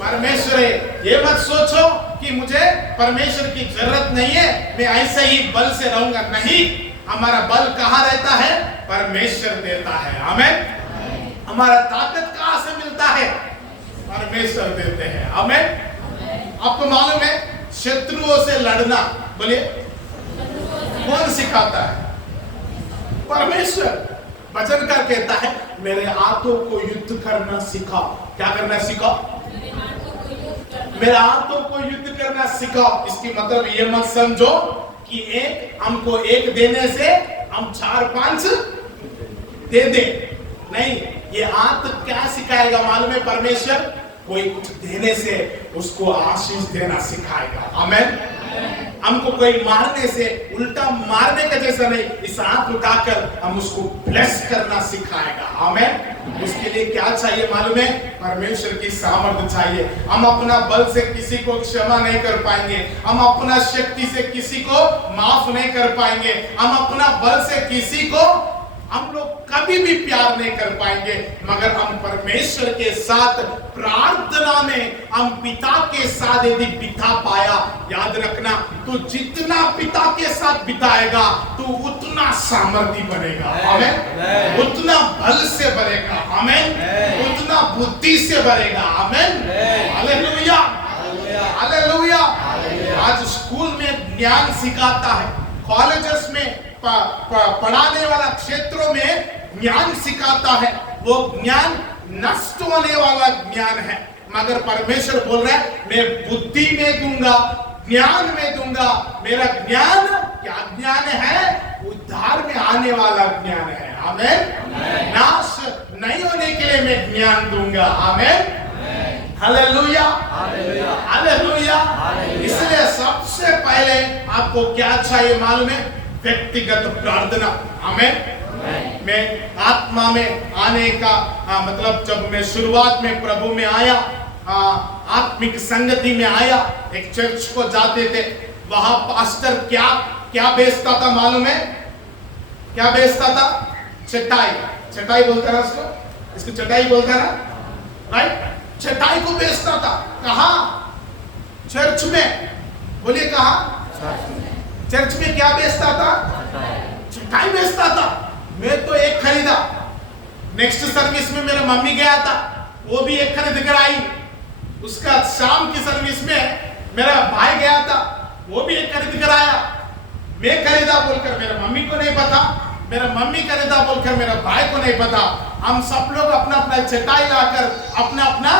परमेश्वर है। ये मत सोचो कि मुझे परमेश्वर की जरूरत नहीं है, मैं ऐसे ही बल से रहूंगा। नहीं, हमारा बल कहाँ रहता है? परमेश्वर देता है। आमेन। हमारा ताकत कहाँ से मिलता है? परमेश्वर देते हैं। आमेन। आपको मालूम है, शत्रुओं से लड़ना, बोलिए, कौन सिखाता है? परमेश्वर। वचनकार कहता है, मेरे हाथों को युद्ध करना सिखाओ। क्या करना सिखाओ? मेरे हाथों को युद्ध करना सिखाओ। इसकी मतलब ये मत समझो कि हमको एक देने से हम 4-5 दे दे। नहीं, ये हाथ क्या सिखाएगा मालूम है? परमेश्वर कोई कुछ देने से उसको आशीष देना सिखाएगा। आमेन। हमको कोई मारने से, उल्टा मारने का जैसा नहीं, इस हाथ उठाकर हम उसको ब्लेस करना सिखाएगा। आमेन। उसके लिए क्या चाहिए मालूम है? परमेश्वर की सामर्थ्य चाहिए। हम अपना बल से किसी को क्षमा नहीं कर पाएंगे, हम अपना शक्ति से किसी को माफ नहीं कर पाएंगे, हम अपना बल से किसी को, हम लोग कभी भी प्यार नहीं कर पाएंगे। मगर हम परमेश्वर के साथ प्रार्थना में हम पिता के साथ यदि बिता पाया, याद रखना, तो जितना पिता के साथ बिताएगा तो उतना सामर्थ्य बनेगा। आमेन। उतना बल से बनेगा। आमेन। उतना बुद्धि से बनेगा। आमेन। Hallelujah, hallelujah. आज स्कूल में ज्ञान सिखाता है, कॉलेजेस में पढ़ाने वाला क्षेत्रों में ज्ञान सिखाता है। वो ज्ञान नष्ट होने वाला ज्ञान है। मगर परमेश्वर बोल रहा है, मैं बुद्धि में दूंगा, ज्ञान में दूंगा। मेरा ज्ञान क्या ज्ञान है? उद्धार में आने वाला ज्ञान है। आमेन। नाश नहीं होने के लिए मैं ज्ञान दूंगा। आमेन। Hallelujah, hallelujah. इसलिए सबसे पहले आपको क्या चाहिए मालूम है? व्यक्तिगत प्रार्थना। आमेन। मैं आत्मा में आने का मतलब जब मैं शुरुआत में प्रभु में आया, आत्मिक संगति में आया, एक चर्च को जाते थे, वहां पास्टर क्या क्या बेचता था मालूम है? क्या बेचता था? चटाई। चटाई बोलता है इसको चटाई बोलता है ना, राइट? चटाई को बेचता था। कहां? चर्च में। बोलिए कहां? चर्च में क्या बेचता था? चटाई बेचता था। मैं तो एक खरीदा। नेक्स्ट सर्विस में मेरा मम्मी गया था, वो भी एक खरीद कर आई। उसका शाम की सर्विस में मेरा भाई गया था, वो भी एक खरीद कर आया। मैं खरीदा बोलकर मेरा मम्मी को नहीं पता, मेरा मम्मी खरीदा बोलकर मेरा भाई को नहीं पता। हम सब लोग अपना अपना चटाई लाकर अपना अपना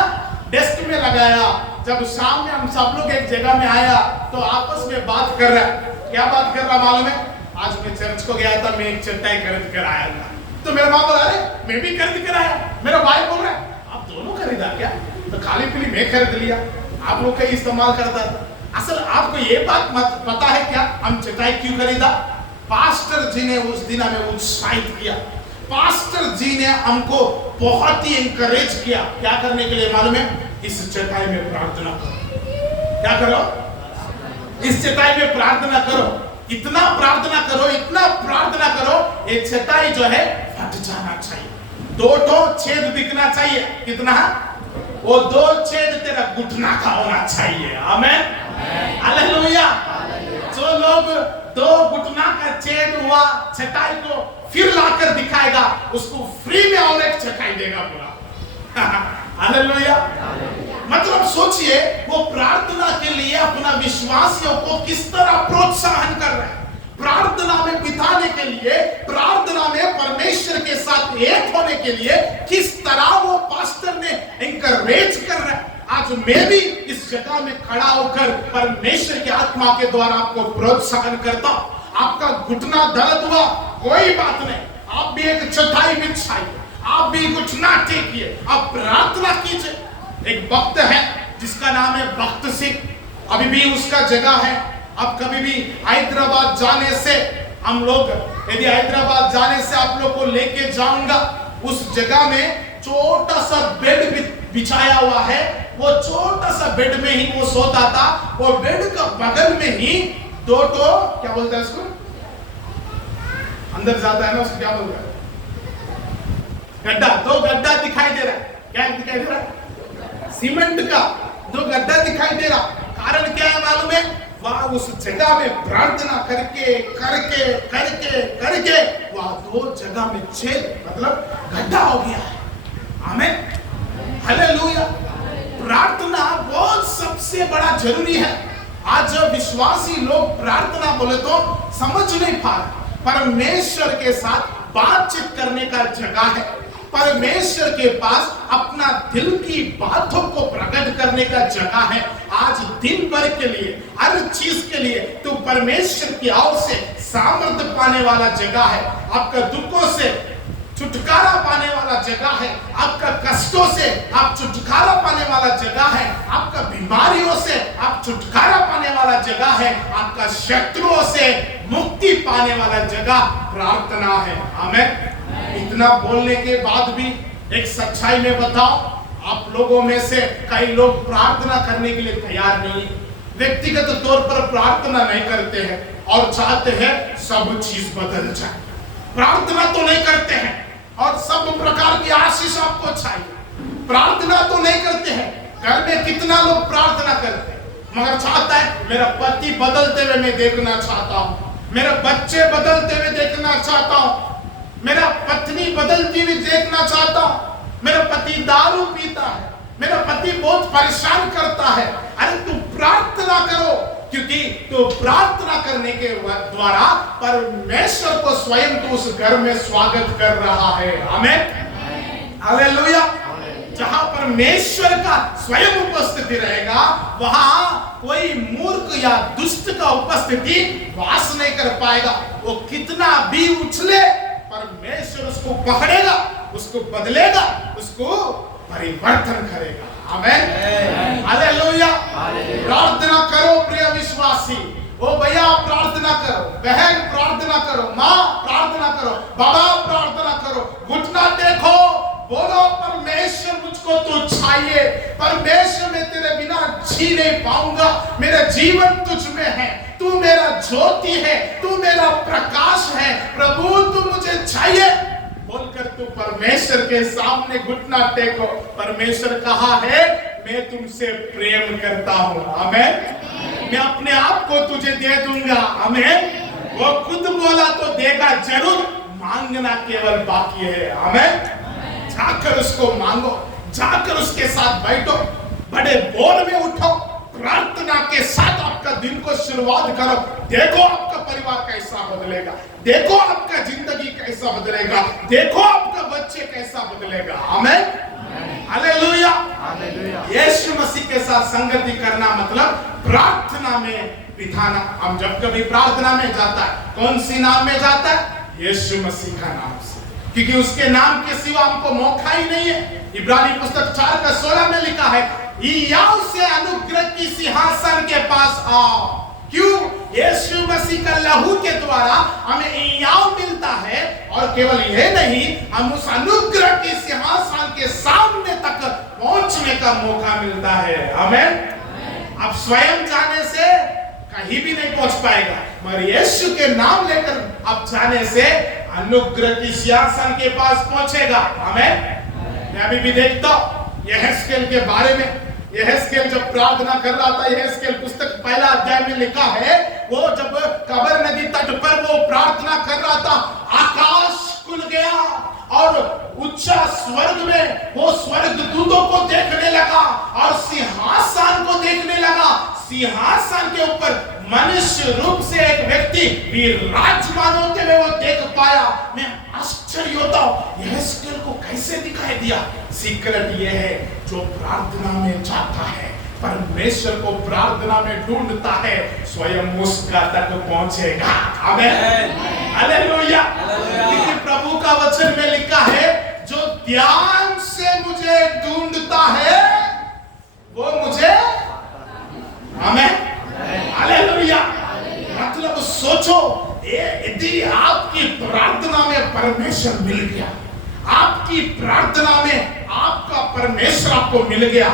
डेस्क में लगाया। जब शाम में हम सब लोग एक जगह में आया तो आपस में बात कर रहा है। क्या बात कर रहा मालूम है? आज मैं चर्च को गया था, मैं एक चटाई खरीद कर आया था। तो मेरा माँ बोला, अरे मैं भी खरीद कर आया। मेरा भाई बोल रहा है, आप दोनों खरीदा क्या? तो खाली पीली मैं खरीद लिया, आप लोग का इस्तेमाल करता था। असल आपको ये बात पता है क्या, हम चटाई क्यों खरीदा? पास्टर जी ने उस दिन हमें उत्साहित किया। पास्टर जी ने हमको बहुत ही एनकरेज किया। क्या करने के लिए मालूम है? इस चटाई में प्रार्थना करो। क्या करो? इस चटाई में प्रार्थना करो। इतना प्रार्थना करो, इतना प्रार्थना करो, ये चटाई जो है फट जाना चाहिए। 2 छेद दिखना चाहिए। कितना? वो 2 छेद तेरा घुटना का होना चाहिए। आमेन, हालेलुया। जो लोग 2 घुटना का छेद हुआ चटाई को फिर लाकर दिखाएगा, उसको फ्री में और एक चटाई देगा पूरा। हालेलुया। मतलब सोचिए, वो प्रार्थना के लिए अपना विश्वासियों को किस तरह प्रोत्साहन कर रहे हैं। प्रार्थना में बिताने के लिए, प्रार्थना में परमेश्वर के साथ एक होने के लिए किस तरह वो पास्टर ने एनकरेज कर रहा है। आज मैं भी इस जगह में खड़ा होकर परमेश्वर की आत्मा के द्वारा आपको प्रोत्साहन करता हूं। आपका घुटना दर्द हुआ, कोई बात नहीं, आप भी एक चटाई बिछाइए, आप भी घुटना टेकिए, आप प्रार्थना कीजिए। एक भक्त है जिसका नाम है भक्त सिंह, अभी भी उसका जगह है। अब कभी भी हैदराबाद जाने से हम लोग, यदि हैदराबाद जाने से आप लोग को लेके जाऊंगा, उस जगह में छोटा सा बेड बिछाया हुआ है। वो छोटा सा बेड में ही वो सोता था। वो बेड का बगल में ही 2 क्या बोलते हैं उसको, अंदर जाता है ना, उसको क्या बोलते हैं? गड्ढा। 2 गड्ढा दिखाई दे रहा है। क्या दिखाई दे रहा है? सीमेंट का 2 गड्ढा दिखाई दे रहा। कारण क्या है मालूम है? वहां उस जगह में प्रार्थना करके करके करके करके वहां 2 जगह में छेद, मतलब गड्ढा हो गया है। आमीन, हालेलुया। प्रार्थना बहुत सबसे बड़ा जरूरी है। आज विश्वासी लोग प्रार्थना बोले तो समझ नहीं पा रहे। परमेश्वर के साथ बातचीत करने का जगह है। परमेश्वर के पास अपना दिल की बातों को प्रकट करने का जगह है। आज दिन भर के लिए, हर चीज के लिए तो परमेश्वर की ओर से सामर्थ्य पाने वाला जगह है। आपका दुखों से छुटकारा पाने वाला जगह है। आपका कष्टों से आप छुटकारा पाने वाला जगह है। आपका बीमारियों से आप छुटकारा पाने वाला जगह है। आपका शत्रुओं से मुक्ति पाने वाला जगह प्रार्थना है। आमीन। इतना बोलने के बाद भी एक सच्चाई में बताओ, आप लोगों में से कई लोग प्रार्थना करने के लिए तैयार नहीं, व्यक्तिगत तौर पर प्रार्थना नहीं करते हैं और चाहते हैं सब चीज बदल जाए। प्रार्थना तो नहीं करते हैं और सब प्रकार की आशीष आपको चाहिए। प्रार्थना तो नहीं करते हैं। घर में कितना लोग प्रार्थना करते हैं, मगर चाहता है मेरा पति बदलते हुए मैं देखना चाहता हूँ, मेरा बच्चे बदलते हुए देखना चाहता हूँ, मेरा पत्नी बदलती हुई देखना चाहता हूँ, मेरा पति दारू पीता है, मेरा पति बहुत परेशान करता है। अरे तू प्रार्थना करो, क्योंकि तो प्रार्थना करने के द्वारा परमेश्वर को स्वयं तो उस घर में स्वागत कर रहा है। आमीन, हालेलुया। जहां परमेश्वर का स्वयं उपस्थिति रहेगा, वहां कोई मूर्ख या दुष्ट का उपस्थिति वास नहीं कर पाएगा। वो कितना भी उछले, परमेश्वर उसको पकड़ेगा, उसको बदलेगा, उसको परिवर्तन करेगा। आमेन, हालेलुया। प्रार्थना करो प्रिय विश्वासी। ओ भैया प्रार्थना करो, बहन प्रार्थना करो, माँ प्रार्थना करो, बाबा प्रार्थना करो, घुटना टेको, बोलो परमेश्वर मुझको तू चाहिए, परमेश्वर मैं तेरे बिना जी नहीं पाऊंगा, मेरा जीवन तुझ में है, तू मेरा ज्योति है, तू मेरा प्रकाश है, प्रभु तू मुझे चाहिए बोलकर तू परमेश्वर के सामने घुटना टेको। परमेश्वर कहा है मैं तुमसे प्रेम करता हूं, आमेन, मैं अपने आप को तुझे दे दूंगा, आमेन। वो खुद बोला तो देगा जरूर, मांगना केवल बाकी है, आमेन। जाकर उसको मांगो, जाकर उसके साथ बैठो, बड़े बोल में उठो, प्रार्थना के साथ आपका दिन को शुरुआत करो। देखो आपका परिवार कैसा बदलेगा, देखो आपका जिंदगी कैसा बदलेगा, देखो आपका बच्चे कैसा बदलेगा, आमेन, हालेलुया। यीशु मसीह के साथ संगति करना मतलब प्रार्थना में बिठाना। हम जब कभी प्रार्थना में जाता है, कौन सी नाम में जाता है? यीशु मसीह का नाम से, क्योंकि उसके नाम के सिवा हमको मौका ही नहीं है। इब्रानी पुस्तक 4:16 में लिखा है, याव से अनुग्रह की सिंहासन के पास आओ। क्यों? यीशु मसीह का लहू के द्वारा हमें याव मिलता है, और केवल यह नहीं, हम उस अनुग्रह की सिंहासन के सामने तक पहुंचने का मौका मिलता है, आमेन। अब स्वयं जाने से कहीं भी नहीं पहुंच पाएगा, मगर यीशु के नाम लेकर अब जाने से अनुग्रह की सिंहासन के पास पहुंचेगा, आमेन। मैं अभी भी देखता हूं यहेजकेल के बारे में। यहेजकेल जब प्रार्थना कर रहा था, यहेजकेल पुस्तक 1 अध्याय में लिखा है, वो जब कबर नदी तट पर वो प्रार्थना कर रहा था, आकाश खुल गया और उच्च स्वर्ग में वो स्वर्गदूतों को देखने लगा और सिंहासन को देखने लगा। सिंहासन के ऊपर मनुष्य रूप से एक व्यक्ति विराजमान होते हुए वो देख पाया। मैं आश्चर्य होता हूं, यहेजकेल को कैसे दिखाई दिया? सीक्रेट ये है, जो प्रार्थना में जाता है, परमेश्वर को प्रार्थना में ढूंढता है, स्वयं उसका तक पहुंचेगा, आमेन, हालेलुया। क्योंकि प्रभु का वचन में लिखा है, जो ध्यान से मुझे ढूंढता है वो मुझे, आमेन, हालेलुया। मतलब सोचो, यदि आपकी प्रार्थना में परमेश्वर मिल गया, आपकी प्रार्थना में आपका परमेश्वर आपको मिल गया,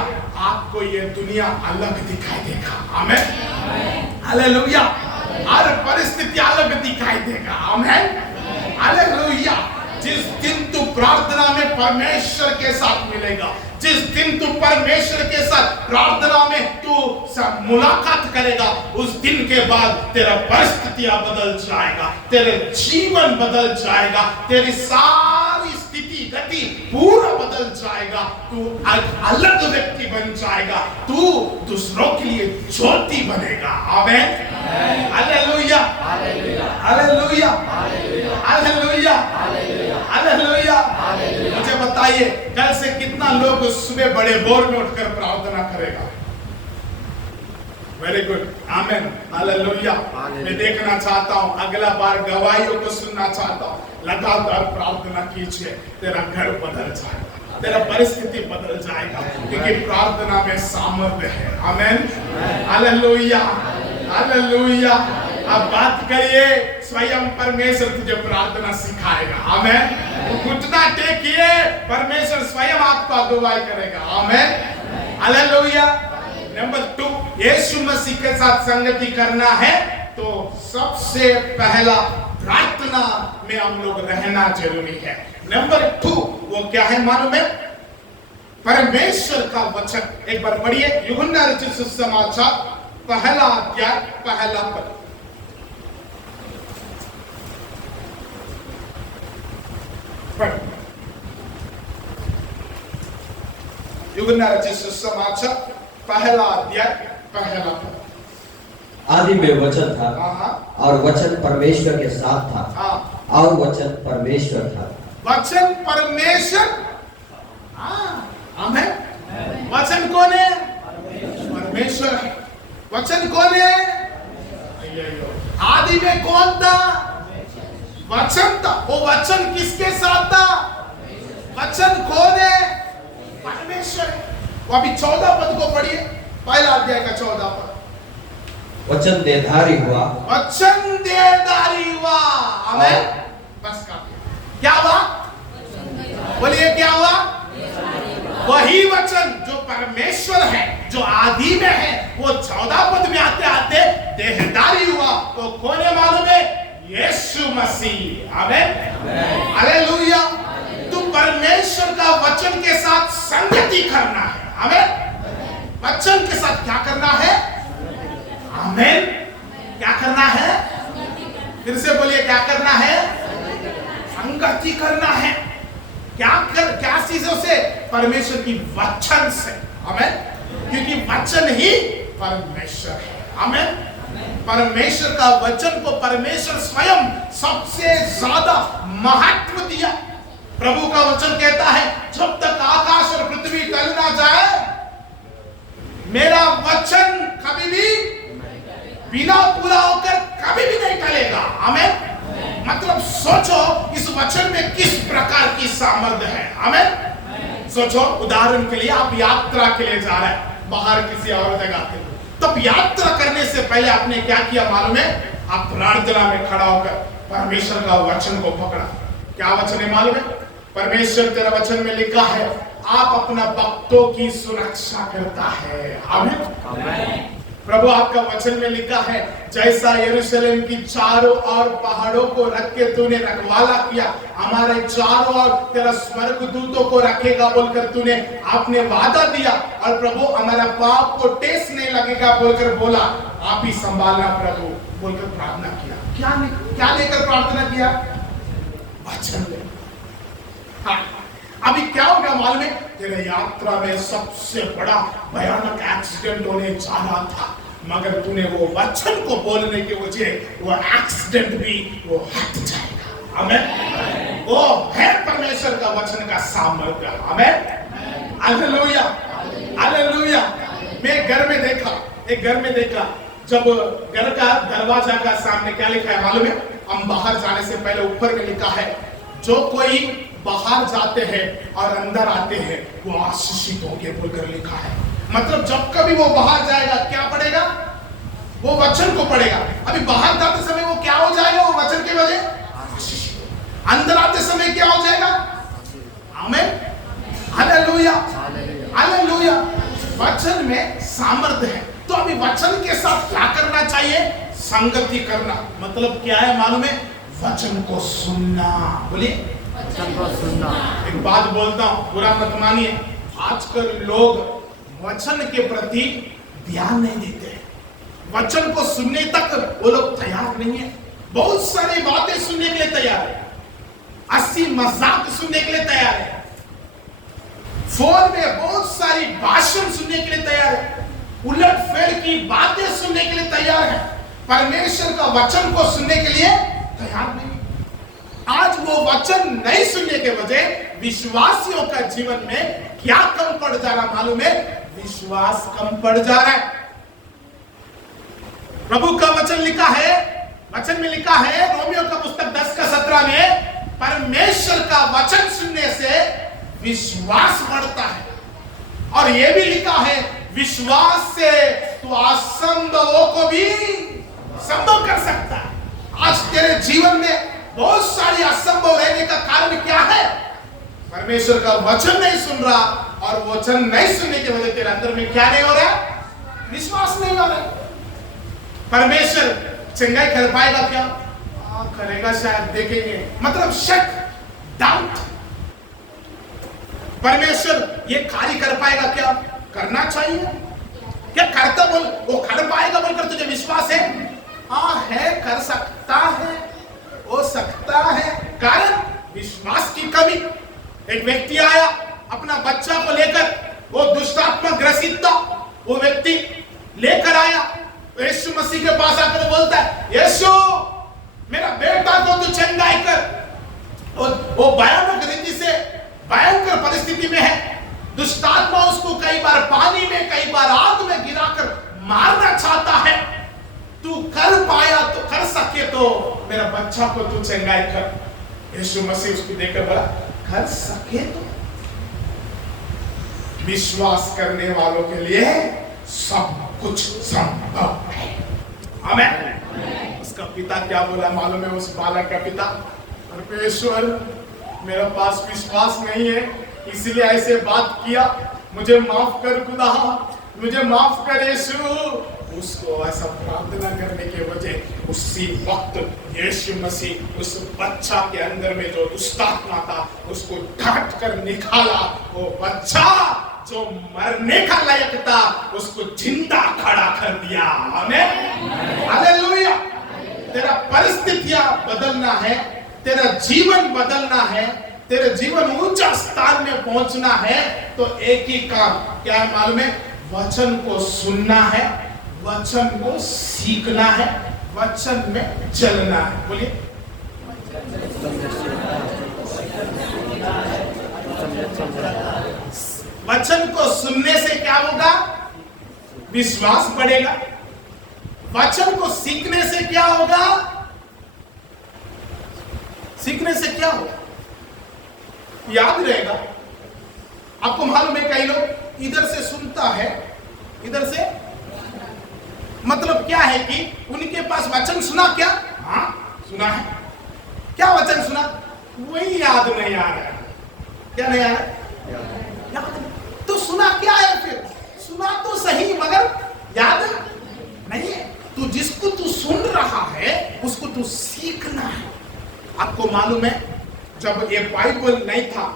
आपको ये दुनिया अलग दिखाई देगा, आमेन, हालेलुया। हर परिस्थिति अलग दिखाई देगा, आमेन, हालेलुया। जिस दिन तू प्रार्थना में परमेश्वर के साथ मिलेगा, जिस दिन तू परमेश्वर के साथ प्रार्थना में तू मुलाकात करेगा, उस दिन के बाद तेरा परिस्थितियां बदल जाएगा, तेरे जीवन बदल जाएगा, तेरी सारी स्थिति गति पूरा बदल जाएगा, तू अलग व्यक्ति बन जाएगा, तू दूसरों के लिए ज्योति बनेगा, amen, hallelujah, hallelujah, hallelujah, hallelujah. मुझे बताइए, कल से कितना लोग सुबह बड़े भोर में उठकर प्रार्थना करेगा? वेरी गुड, आमेन, हालेलुया। मैं देखना चाहता हूं, अगला बार गवाहियों को सुनना चाहता हूं। लगातार प्रार्थना कीजिए, तेरा घर बदल जाएगा, तेरा परिस्थिति बदल जाएगा, क्योंकि प्रार्थना में सामर्थ्य है, आमेन, हालेलुया, हालेलुया। अब बात करिए, स्वयं परमेश्वर तुझे प्रार्थना सिखाएगा, आमेन। घुटना टेकिए, परमेश्वर स्वयं आपको अगुवाई करेगा, आमेन, हालेलुया। नंबर 2, यीशु मसीह के साथ संगति करना है तो सबसे पहला प्रार्थना में हम लोग रहना जरूरी है। नंबर 2 वो क्या है मालूम है? परमेश्वर का वचन। एक बार पढ़िए, यूहन्ना रचित सुसमाचार 1 अध्याय 1 पद। यूहन्ना रचित सुसमाचार 1 अध्याय 1 पद। आदि में वचन था और वचन परमेश्वर के साथ था और वचन परमेश्वर था। वचन परमेश्वर, आमेन। वचन कौन है? परमेश्वर है। वचन कौन है? आदि में कौन था? वचन था। वो वचन किसके साथ था? वचन कौन है? परमेश्वर है। वो अभी 14 पद को पढ़िए, पहला अध्याय का 14 पद। वचन देहधारी हुआ, वचन देहधारी हुआ। आमेन। बस काफी। क्या हुआ? बोलिए क्या हुआ? वही वचन जो परमेश्वर है, जो आदि में है, वो 14 पद में आते आते देहधारी हुआ। तो कौन है मालूम है? यीशु मसीह। आमेन। हालेलुया। तू परमेश्वर का वचन के साथ संगति करना है। आमेन। वचन के साथ क्या करना है? आमेन। क्या करना है? फिर से बोलिए, क्या करना है? संगति करना है। क्या चीजों से? परमेश्वर की वचन से। आमेन। क्योंकि वचन ही परमेश्वर है। आमेन। परमेश्वर का वचन को परमेश्वर स्वयं सबसे ज्यादा महत्व दिया। प्रभु का वचन कहता है, जब तक आकाश और पृथ्वी टल ना जाए, मेरा वचन कभी भी बिना पूरा होकर कभी भी नहीं टलेगा। आमेन। मतलब सोचो इस वचन में किस प्रकार की सामर्थ्य है। आमेन। सोचो, उदाहरण के लिए आप यात्रा के लिए जा रहे हैं बाहर किसी और जगह पे, तब यात्रा करने से पहले आपने क्या किया मालूम है? आप प्रार्थना में खड़ा होकर परमेश्वर का वचन को पकड़ा। क्या वचन है मालूम है? परमेश्वर तेरा वचन में लिखा है, आप अपना भक्तों की सुरक्षा करता है। आमीन। प्रभु आपका वचन में लिखा है, जैसा यरूशलेम की चारों ओर पहाड़ों को रख के तूने रखवाला किया, हमारे चारों ओर तेरा स्वर्गदूतों को रखेगा बोलकर तूने आपने वादा दिया। और प्रभु हमारा पाप को टेस्ट नहीं लगेगा बोलकर बोला, आप ही संभालना प्रभु बोलकर प्रार्थना किया। क्या लेकर प्रार्थना किया? वचन ले। हाँ, अभी क्या होगा मालूम है? तेरे यात्रा में सबसे बड़ा भयानक एक्सीडेंट होने जा रहा था, मगर तूने वो वचन को बोलने की वजह वो एक्सीडेंट भी वो हट जाएगा। आमीन। वो है परमेश्वर का वचन का सामर्थ्य। आमीन। हालेलुया। हालेलुया। मैं एक घर में देखा, जब घर का दरवाजा का सामने क्या लिखा है मालूम है? हम बाहर जाने से पहले ऊपर में लिखा है, जो कोई बाहर जाते हैं और अंदर आते हैं वो आशीषित होंगे बोलकर लिखा है। मतलब जब कभी वो बाहर जाएगा क्या पढ़ेगा? वो वचन को पढ़ेगा। अभी बाहर जाते समय वो क्या हो जाएगा? वो वचन की वजह आशीषित। अंदर आते समय क्या हो जाएगा? आमीन। हालेलुया। हालेलुया। वचन में सामर्थ्य है। तो अभी वचन के साथ क्या करना चाहिए? संगति करना। मतलब क्या है मालूम है? वचन को सुनना। बोलिए, एक बात बोलता हूं, बुरा मत मानिए, आजकल लोग वचन के प्रति ध्यान नहीं देते हैं। वचन को सुनने तक वो लोग तैयार नहीं है। बहुत सारी बातें सुनने के लिए तैयार है, 80 मजाक सुनने के लिए तैयार है, फोन में बहुत सारी भाषण सुनने के लिए तैयार है, उलट फेर की बातें सुनने के लिए तैयार है, परमेश्वर का वचन को सुनने के लिए तैयार नहीं। आज वो वचन नहीं सुनने के वजह विश्वासियों का जीवन में क्या कम पड़ जा रहा मालूम है? विश्वास कम पड़ जा रहा है। प्रभु का वचन लिखा है, वचन में लिखा है रोमियो का पुस्तक 10:17 में, परमेश्वर का वचन सुनने से विश्वास बढ़ता है। और यह भी लिखा है, विश्वास से तू असंभवों को भी संभव कर सकता है। आज तेरे जीवन में बहुत सारी असंभव रहने का कारण क्या है? परमेश्वर का वचन नहीं सुन रहा, और वचन नहीं सुनने की वजह तेरे अंदर में क्या नहीं हो रहा? विश्वास नहीं हो रहा। परमेश्वर चंगाई कर पाएगा क्या? करेगा शायद, देखेंगे। मतलब शक, डाउट। परमेश्वर ये कार्य कर पाएगा क्या? करना चाहिए क्या? करता बोल, वो कर पाएगा बोलकर तुझे विश्वास है? हाँ है, कर सकता है, हो सकता है। कारण विश्वास की कमी। एक व्यक्ति आया अपना बच्चा को लेकर, वो दुष्टात्मा ग्रसित था, वो व्यक्ति लेकर आया यीशु मसीह के पास आकर बोलता है, यीशु मेरा बेटा को तू चंगाई कर। वो भयानक रीति से भयंकर परिस्थिति में है। दुष्टात्मा उसको कई बार पानी में, कई बार आग में गिराकर मारना चाहता है। तू कर पाया तो, कर सके तो मेरा बच्चा को तू चंगाई कर। यीशु मसीह उसको देखकर बोला, कर सके तो? विश्वास करने वालों के लिए सब कुछ संभव है। आमीन। उसका पिता क्या बोला मालूम है? उस बालक का पिता, परमेश्वर मेरे पास विश्वास नहीं है इसलिए ऐसे बात किया, मुझे माफ कर खुदा, मुझे माफ कर यीशु। उसको ऐसा प्रार्थना करने के वजह उसी वक्त यीशु मसीह उस बच्चा के अंदर में जो दुष्ट आत्मा था उसको डांट कर निकाला। वो बच्चा जो मरने का लायक था उसको जिंदा खड़ा कर दिया। आमीन, हालेलुया। तेरा परिस्थितियां बदलना है, तेरा जीवन बदलना है, तेरे जीवन ऊंचा स्थान में पहुंचना है तो एक ही काम क्या है मालूम है? वचन को सुनना है, वचन को सीखना है, वचन में चलना है। बोलिए, वचन को सुनने से क्या होगा? विश्वास बढ़ेगा। वचन को सीखने से क्या होगा? सीखने से क्या होगा? याद रहेगा। आपको मालूम है कई लोग इधर से सुनता है, इधर से मतलब क्या है कि उनके पास वचन सुना क्या? हाँ सुना है। क्या वचन सुना? वही याद नहीं आ रहा है। क्या नहीं आ रहा है? याद तो सुना क्या है? फिर सुना तो सही मगर याद नहीं है। तो जिसको तू सुन रहा है उसको तू सीखना है। आपको मालूम है जब ये बाइबल नहीं था,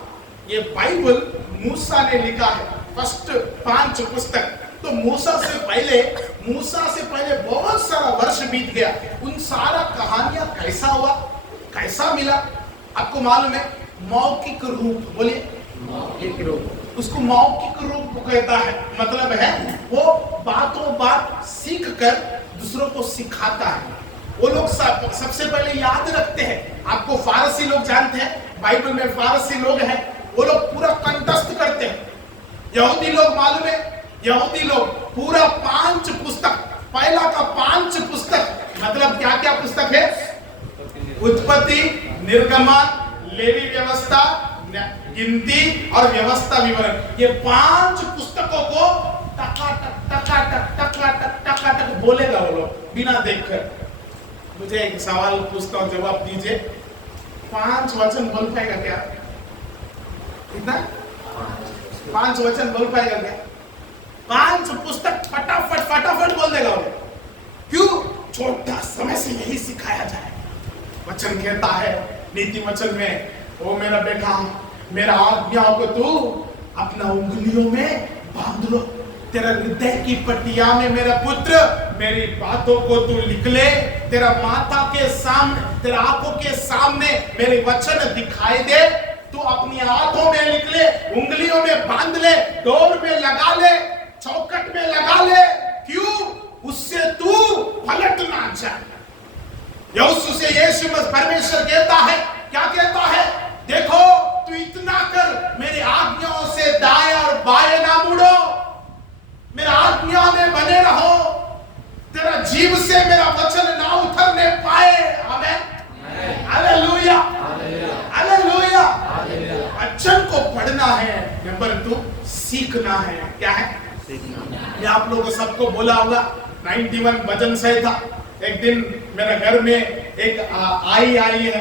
ये बाइबल मूसा ने लिखा है, फर्स्ट 5 पुस्तक। तो मूसा से पहले बहुत सारा वर्ष बीत गया। उन सारा कहानियां कैसा हुआ, कैसा मिला? आपको मालूम है? मौखिक रूप। बोलिए, मौखिक रूप। उसको मौखिक रूप कहता है, मतलब है वो बातों बात सीख कर दूसरों को सिखाता है। वो लोग सबसे पहले याद रखते हैं। आपको फारसी लोग जानते हैं, बाइबल में फारसी लोग हैं, वो लोग पूरा कंठस्थ करते हैं। यहूदी लोग मालूम है, यहूदी लोग पूरा 5 पुस्तक, पहला का 5 पुस्तक मतलब क्या क्या पुस्तक है? उत्पत्ति, निर्गमन, लेवी व्यवस्था, गिनती और व्यवस्था विवरण। ये 5 पुस्तकों को टका-टक बोलेगा वो लोग बिना देखकर। मुझे एक सवाल पूछता हूं, जवाब दीजिए। 5 वचन बोल पाएगा क्या? कितना? 5 वचन बोल पाएगा क्या? 5 पुस्तक फटाफट बोल देगा वो। क्यों? छोटा समय से यही सिखाया जाए। वचन कहता है नीति वचन में, ओ मेरा बेटा, मेरा आज्ञाओं को तू अपना उंगलियों में बांध लो, तेरा हृदय की पटिया में मेरा पुत्र मेरी बातों को तू लिख ले। तेरा माथा के सामने, तेरा आंखों के सामने मेरे वचन दिखाई दे। तू अपनी हाथों में लिख ले, उंगलियों में बांध ले, डोर में लगा ले, चौखट में लगा ले। क्यों? उससे तू पलट ना जाए। यहोशू से यीशु परमेश्वर कहता है, क्या कहता है? देखो तू इतना कर, मेरी आज्ञाओं से दाएं और बाएं ना मुड़ो, मेरा आज्ञा में बने रहो, तेरा जीव से मेरा वचन ना उतरने पाए। आमीन, हालेलुया, हालेलुया। वचन को पढ़ना है, नंबर 2 सीखना है। क्या है? सीखना। मैं आप लोगों को सबको बोला होगा 91 भजन सही था। एक दिन मेरे घर में एक आई है,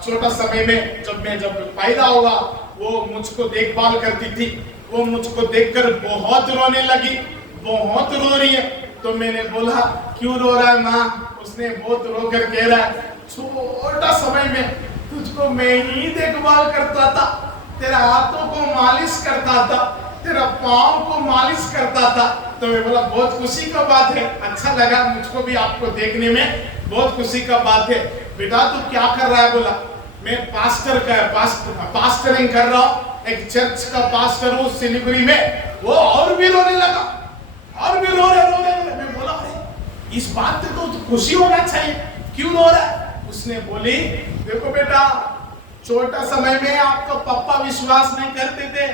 छोटा समय में जब पैदा हुआ, वो मुझको देखभाल करती थी। वो मुझको देखकर बहुत रोने लगी, बहुत रो रही है। तो मैंने बोला, क्यों रो रहा है माँ? उसने बहुत रो कर कह रहा है, छोटा समय में तुझको मैं ही देखभाल करता था, तेरा हाथों को मालिश करता था, तेरा पाँव को मालिश करता था। तो मैं बोला बहुत खुशी का बात है, अच्छा लगा मुझको भी आपको देखने में, बहुत खुशी का बात है। बेटा तू क्या कर रहा है? बोला मैं पास्टरिंग कर रहा हूँ, एक चर्च का पास्टर हूँ सिलीगुड़ी में। वो और भी रोने लगा, और भी रो रहे। मैं बोला अरे इस बात से तो खुशी होना चाहिए, क्यों रो रहा है? उसने बोली, देखो बेटा, छोटा समय में आपका पापा विश्वास नहीं करते थे,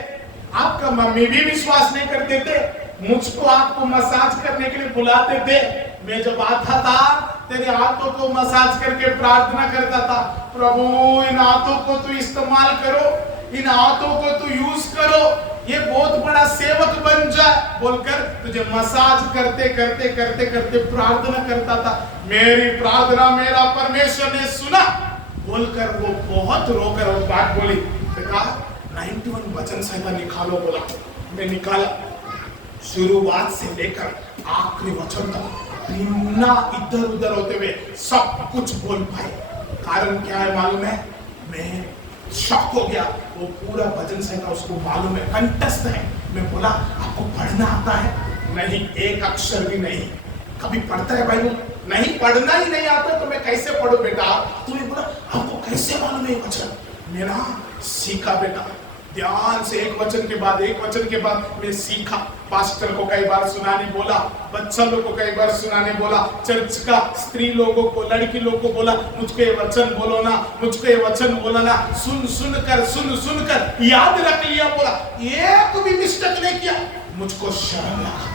आपका मम्मी भी विश्वास नहीं करते थे, मुझको आपको मसाज करने के लिए बुलाते थे। मैं जब आता था तेरे हाथों को मसाज करके प्रार्थना करता था, प्रभु इन हाथों को तू इस्तेमाल करो, इन हाथों को तू यूज करो, ये बहुत बड़ा सेवक बन जाए बोलकर तुझे मसाज करते करते करते करते प्रार्थना करता था। मेरी प्रार्थना मेरा परमेश्वर ने सुना बोलकर वो बहुत रोकर वो बात बोली। कहा 91 वचन संहिता निकालो बोला। मैं निकाला, शुरुआत से लेकर आखिरी वचन तक बिना इधर उधर होते हुए सब कुछ बोल पाए। कारण क्या है मालूम है? मैं शॉक हो गया। वो पूरा भजन संहिता उसको मालूम है, कंठस्थ है। मैं बोला आपको पढ़ना आता है? नहीं, एक अक्षर भी नहीं। कभी पढ़ता है बाइबल? नहीं, पढ़ना ही नहीं आता तो मैं कैसे पढ़ूं बेटा? तूने बोला आपको कैसे मालूम है वचन? मेरा सीखा बेटा, ध्यान से एक वचन के बाद एक वचन के बाद मैं सीखा। पास्टर को कई बार सुनाने बोला, बच्चा लोग को कई बार सुनाने बोला, चर्च का स्त्री लोगों को, लड़की लोगों को बोला मुझको ये वचन बोलो ना, मुझको ये वचन बोला ना। सुन सुन कर याद रख लिया। बोला एक भी मिस्टेक नहीं किया। मुझको शर्म लगा।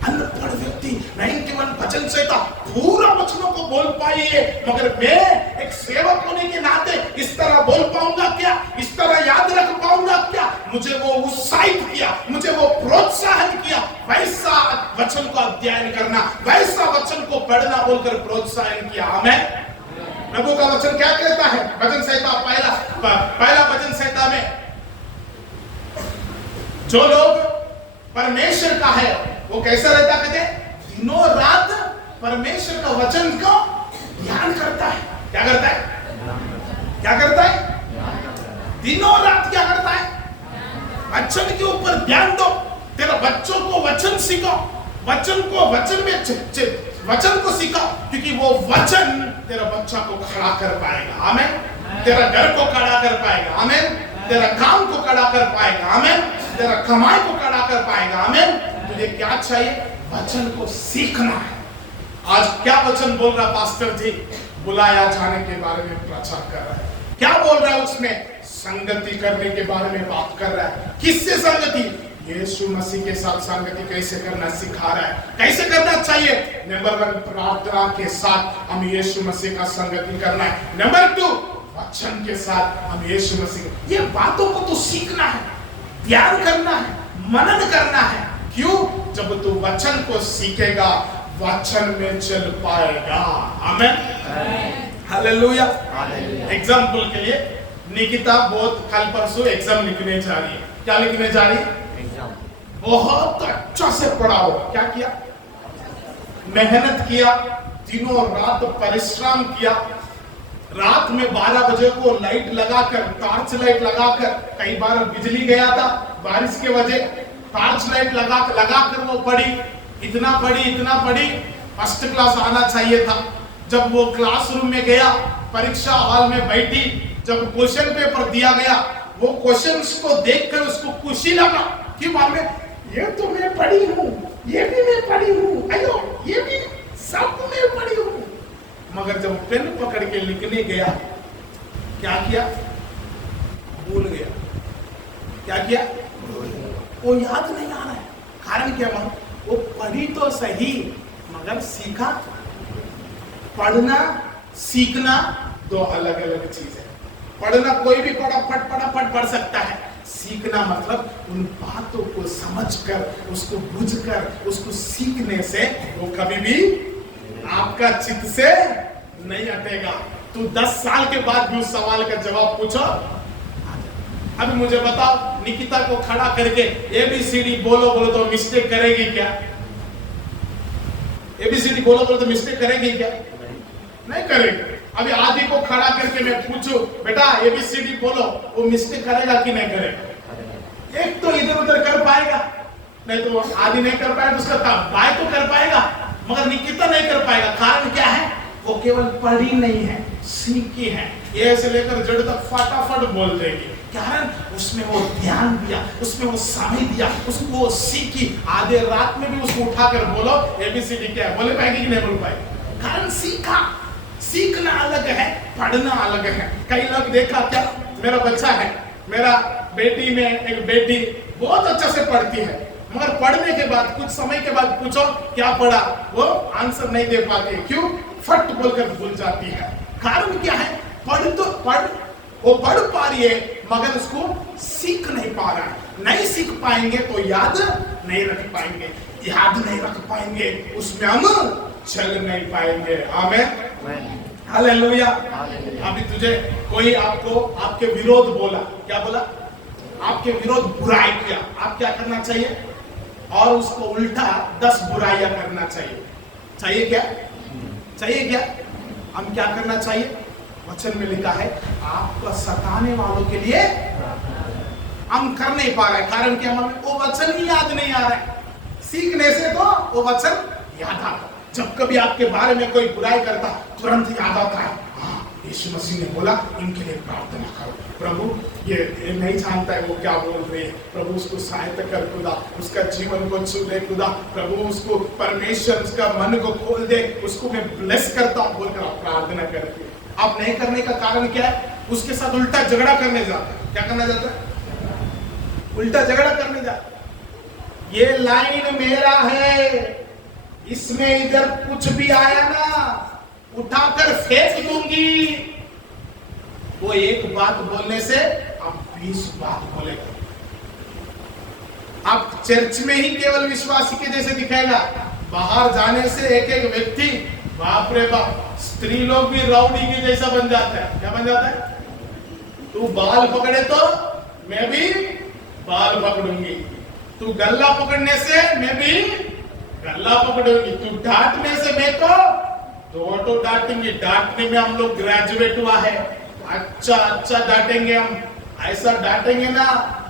अनपढ़ व्यक्ति 91 वचन संहिता पूरा वचनों को बोल पाई है, मगर मैं एक सेवक होने के नाते इस तरह बोल पाऊंगा क्या? इस तरह याद रख पाऊंगा क्या? मुझे वो उत्साहित किया, मुझे वो प्रोत्साहन किया वैसा वचन को अध्ययन करना, वैसा वचन को पढ़ना बोलकर प्रोत्साहन किया। आमीन। प्रभु का वचन क्या कहता है? वचन संहिता पहला वचन संहिता में जो लोग परमेश्वर का है वो कैसा रहता? कहते दिनों रात परमेश्वर का वचन को ध्यान करता है। क्या करता है? क्या करता है? दिनों रात क्या करता है? वचन के ऊपर ध्यान दो। तेरा बच्चों को वचन सिखाओ, वचन को वचन में वचन को सिखाओ, क्योंकि वो वचन तेरा बच्चा को खड़ा कर पाएगा। आमीन। तेरा घर को खड़ा कर पाएगा। आमीन। तेरा काम को खड़ा कर पाएगा। आमीन। तेरा कमाई को खड़ा कर पाएगा। आमीन। तुझे क्या चाहिए? वचन को सीखना है। आज क्या वचन बोल रहा पास्टर जी? बुलाया जाने के बारे में प्रचार कर रहा है। क्या बोल रहा है उसमें? संगति करने के बारे में बात कर रहा है। किससे संगति? यीशु मसीह के साथ संगति कैसे करना सिखा रहा है। कैसे करना चाहिए? नंबर 1 प्रार्थना के साथ हम यीशु मसीह का संगति करना है। नंबर 2 वचन के साथ हम यीशु मसीह। ये बातों को तो सीखना है, ध्यान करना है, मनन करना है। क्यों? जब तू वचन को सीखेगा वचन में चल पाएगा। आमीन। हालेलुया। एग्जाम्पल के लिए निकिता बहुत कल परसों एग्जाम लिखने जा रही है। क्या लिखने जा रही है? एग्जाम। बहुत अच्छा से पढ़ा होगा। क्या किया? मेहनत किया, दिनों रात परिश्रम किया। रात में 12 बजे को लाइट लगाकर, टॉर्च लाइट लगाकर, कई बार बिजली गया था बारिश के वजह, टॉर्च लाइट लगाकर वो पढ़ी। इतना पढ़ी फर्स्ट क्लास आना चाहिए था। जब वो क्लासरूम में गया, परीक्षा हॉल में बैठी, जब क्वेश्चन पेपर दिया गया, वो क्वेश्चंस को देखकर उसको खुशी लगा कि मालूम ये तो मैं पढ़ी हूँ, ये भी मैं पढ़ी हूँ, अयो ये भी सब मैं पढ़ी हूँ। मगर जब पेन पकड़ के लिखने गया, क्या किया? भूल गया। क्या किया? वो याद नहीं आ रहा है। कारण क्या? वो पढ़ी तो सही मगर सीखा। पढ़ना सीखना दो अलग अलग चीज है। पढ़ना कोई भी फटाफट पढ़ सकता है। सीखना मतलब उन बातों को समझकर, उसको बुझकर, उसको सीखने से वो कभी भी आपका चित्त से नहीं हटेगा। तू 10 साल के बाद भी उस सवाल का जवाब पूछो। अभी मुझे बताओ, निकिता को खड़ा करके ABCD बोलो तो मिस्टेक करेगी क्या? ABCD बोलो तो मिस्टेक करेगी क्या? नहीं करेगी। अभी आदि को खड़ा करके मैं पूछूं बेटा ABCD बोलो, वो मिस्टेक करेगा कि नहीं करेगा? एक तो इधर उधर कर पाएगा, नहीं तो आदि नहीं कर पाएगा, उसका काम बाय तो कर पाएगा, मगर निकिता नहीं कर पाएगा। कारण क्या है? वो केवल पढ़ी नहीं है, सीखी है। ये से लेकर जड़ तक फटाफट बोल देगी। कारण उसमें वो ध्यान दिया, उसमें वो समय दिया, उसको वो सीखी। आधे रात में भी उसको उठाकर बोलो ABCD क्या है, बोले पाएगी कि नहीं बोल पाएगी? कारण सीखा। सीखना अलग है, पढ़ना अलग है। कई लोग देखा क्या, मेरा बच्चा है, मेरा बेटी में एक बेटी बहुत अच्छा से पढ़ती है, मगर पढ़ने के बाद कुछ समय के बाद पूछो क्या पढ़ा, वो आंसर नहीं दे पाती। क्यों? फट बोलकर भूल जाती है। कारण क्या है? वो पढ़ पा रही है मगर उसको सीख नहीं पा रहा है। नहीं सीख पाएंगे तो याद नहीं रख पाएंगे, याद नहीं रख पाएंगे उसमें हम चल नहीं पाएंगे। आमीन, हालेलुया। अभी तुझे कोई आपको आपके विरोध बोला, क्या बोला? आपके विरोध बुराई किया, आप क्या करना चाहिए? और उसको उल्टा 10 बुराइयां करना चाहिए। चाहिए क्या? चाहिए क्या? हम क्या करना चाहिए? वचन में लिखा है आपको सताने वालों के लिए हम कर नहीं पा रहे। कारण क्या? हमें वो वचन ही याद नहीं आ रहा है। सीखने से तो वो वचन याद आता। जब कभी आपके बारे में कोई बुराई करता तुरंत याद आता है, हाँ यीशु मसीह ने बोला इनके लिए प्रार्थना करो। प्रभु ये नहीं जानता है वो क्या बोल रहे हैं, प्रभु उसको सहायता कर खुदा, उसका जीवन को छू दे खुदा, प्रभु उसको परमेश्वर उसका मन को खोल दे, उसको मैं ब्लेस करता हूँ बोलकर आप प्रार्थना करते हैं। आप नहीं करने का कारण क्या है? उसके साथ उल्टा झगड़ा करने जाता है। क्या करना जाता है? उल्टा झगड़ा करने जाता है। ये लाइन मेरा है, इसमें इधर कुछ भी आया ना उठाकर फेंक दूंगी। वो एक बात बोलने से आप 20 बात बोलेगा। आप चर्च में ही केवल विश्वासी के जैसे दिखाएगा, बाहर जाने से एक एक व्यक्ति बाप रे बाप, स्त्री लोग भी राउडी के जैसा बन जाता है। क्या बन जाता है? तू बाल पकड़े तो मैं भी बाल पकड़ूंगी, तू गल्ला पकड़ने से मैं भी गल्ला पकड़ूंगी, तू डांटने से मैं तो डांटेंगे। डांटने में हम लोग ग्रेजुएट हुआ है, अच्छा डांटेंगे हम, ऐसा डांटेंगे ना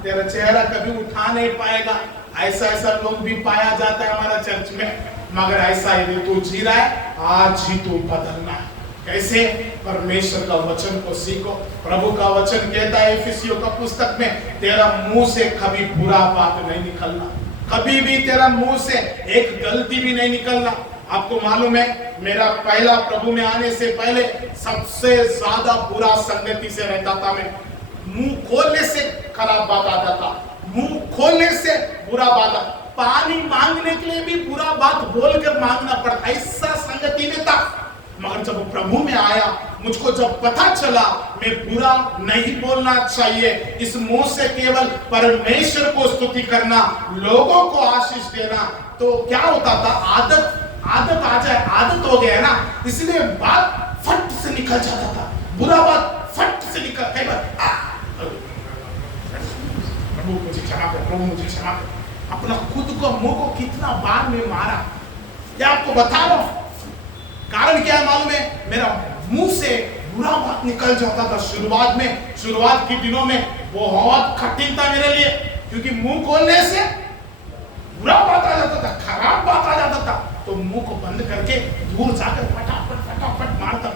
तेरा चेहरा कभी उठा नहीं पाएगा। ऐसा लोग भी पाया जाता है हमारा चर्च में। मगर ऐसा यदि तू जी रहा है, आज ही तू बदलना है। कैसे? परमेश्वर का वचन को सीखो। प्रभु का वचन कहता है इफिसियों का पुस्तक में, तेरा मुंह से कभी बुरा बात नहीं निकलना, कभी भी तेरा मुंह से एक गलती भी नहीं निकलना। आपको मालूम है मेरा पहला प्रभु में आने से पहले सबसे ज्यादा बुरा संगति से रहता था मैं। मुंह खोलने से खराब बात आता था, मुंह खोलने से बुरा बात, पानी मांगने के लिए भी बुरा बात बोलकर मांगना पड़ता, ऐसा संगति में था। मगर जब प्रभु में आया, मुझको जब पता चला मैं बुरा नहीं बोलना चाहिए, इस मुंह से केवल परमेश्वर को स्तुति करना, लोगों को आशीष देना, तो क्या होता था? आदत आ जाए, आदत हो गया है ना, इसलिए बात फट से निकल जाता था, बुरा बात फट से निकल। कई बार प्रभु मुझे क्षमा कर, प्रभु मुझे क्षमा कर। अपना खुद को मुंह को कितना बार में मारा, या आपको बता रहा हूं। कारण क्या है मालूम है? मेरा मुंह से बुरा बात निकल जाता था शुरुआत के दिनों में बहुत कठिन था मेरे लिए, क्योंकि मुंह खोलने से बुरा बात आ जाता था, खराब बात आ जाता था, तो मुंह को बंद करके दूर जाकर फटाफट मारता।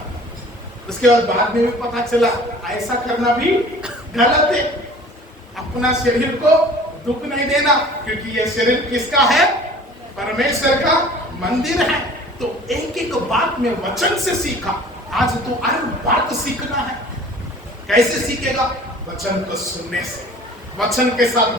उसके बाद में भी पता चला ऐसा करना भी गलत है। अपना शरीर को दुख नहीं देना, क्योंकि ये शरीर किसका है? परमेश्वर का मंदिर है। तो एक एक बात में वचन से सीखा, आज तो हर बात सीखना है। कैसे सीखेगा? वचन को सुनने से, वचन के साथ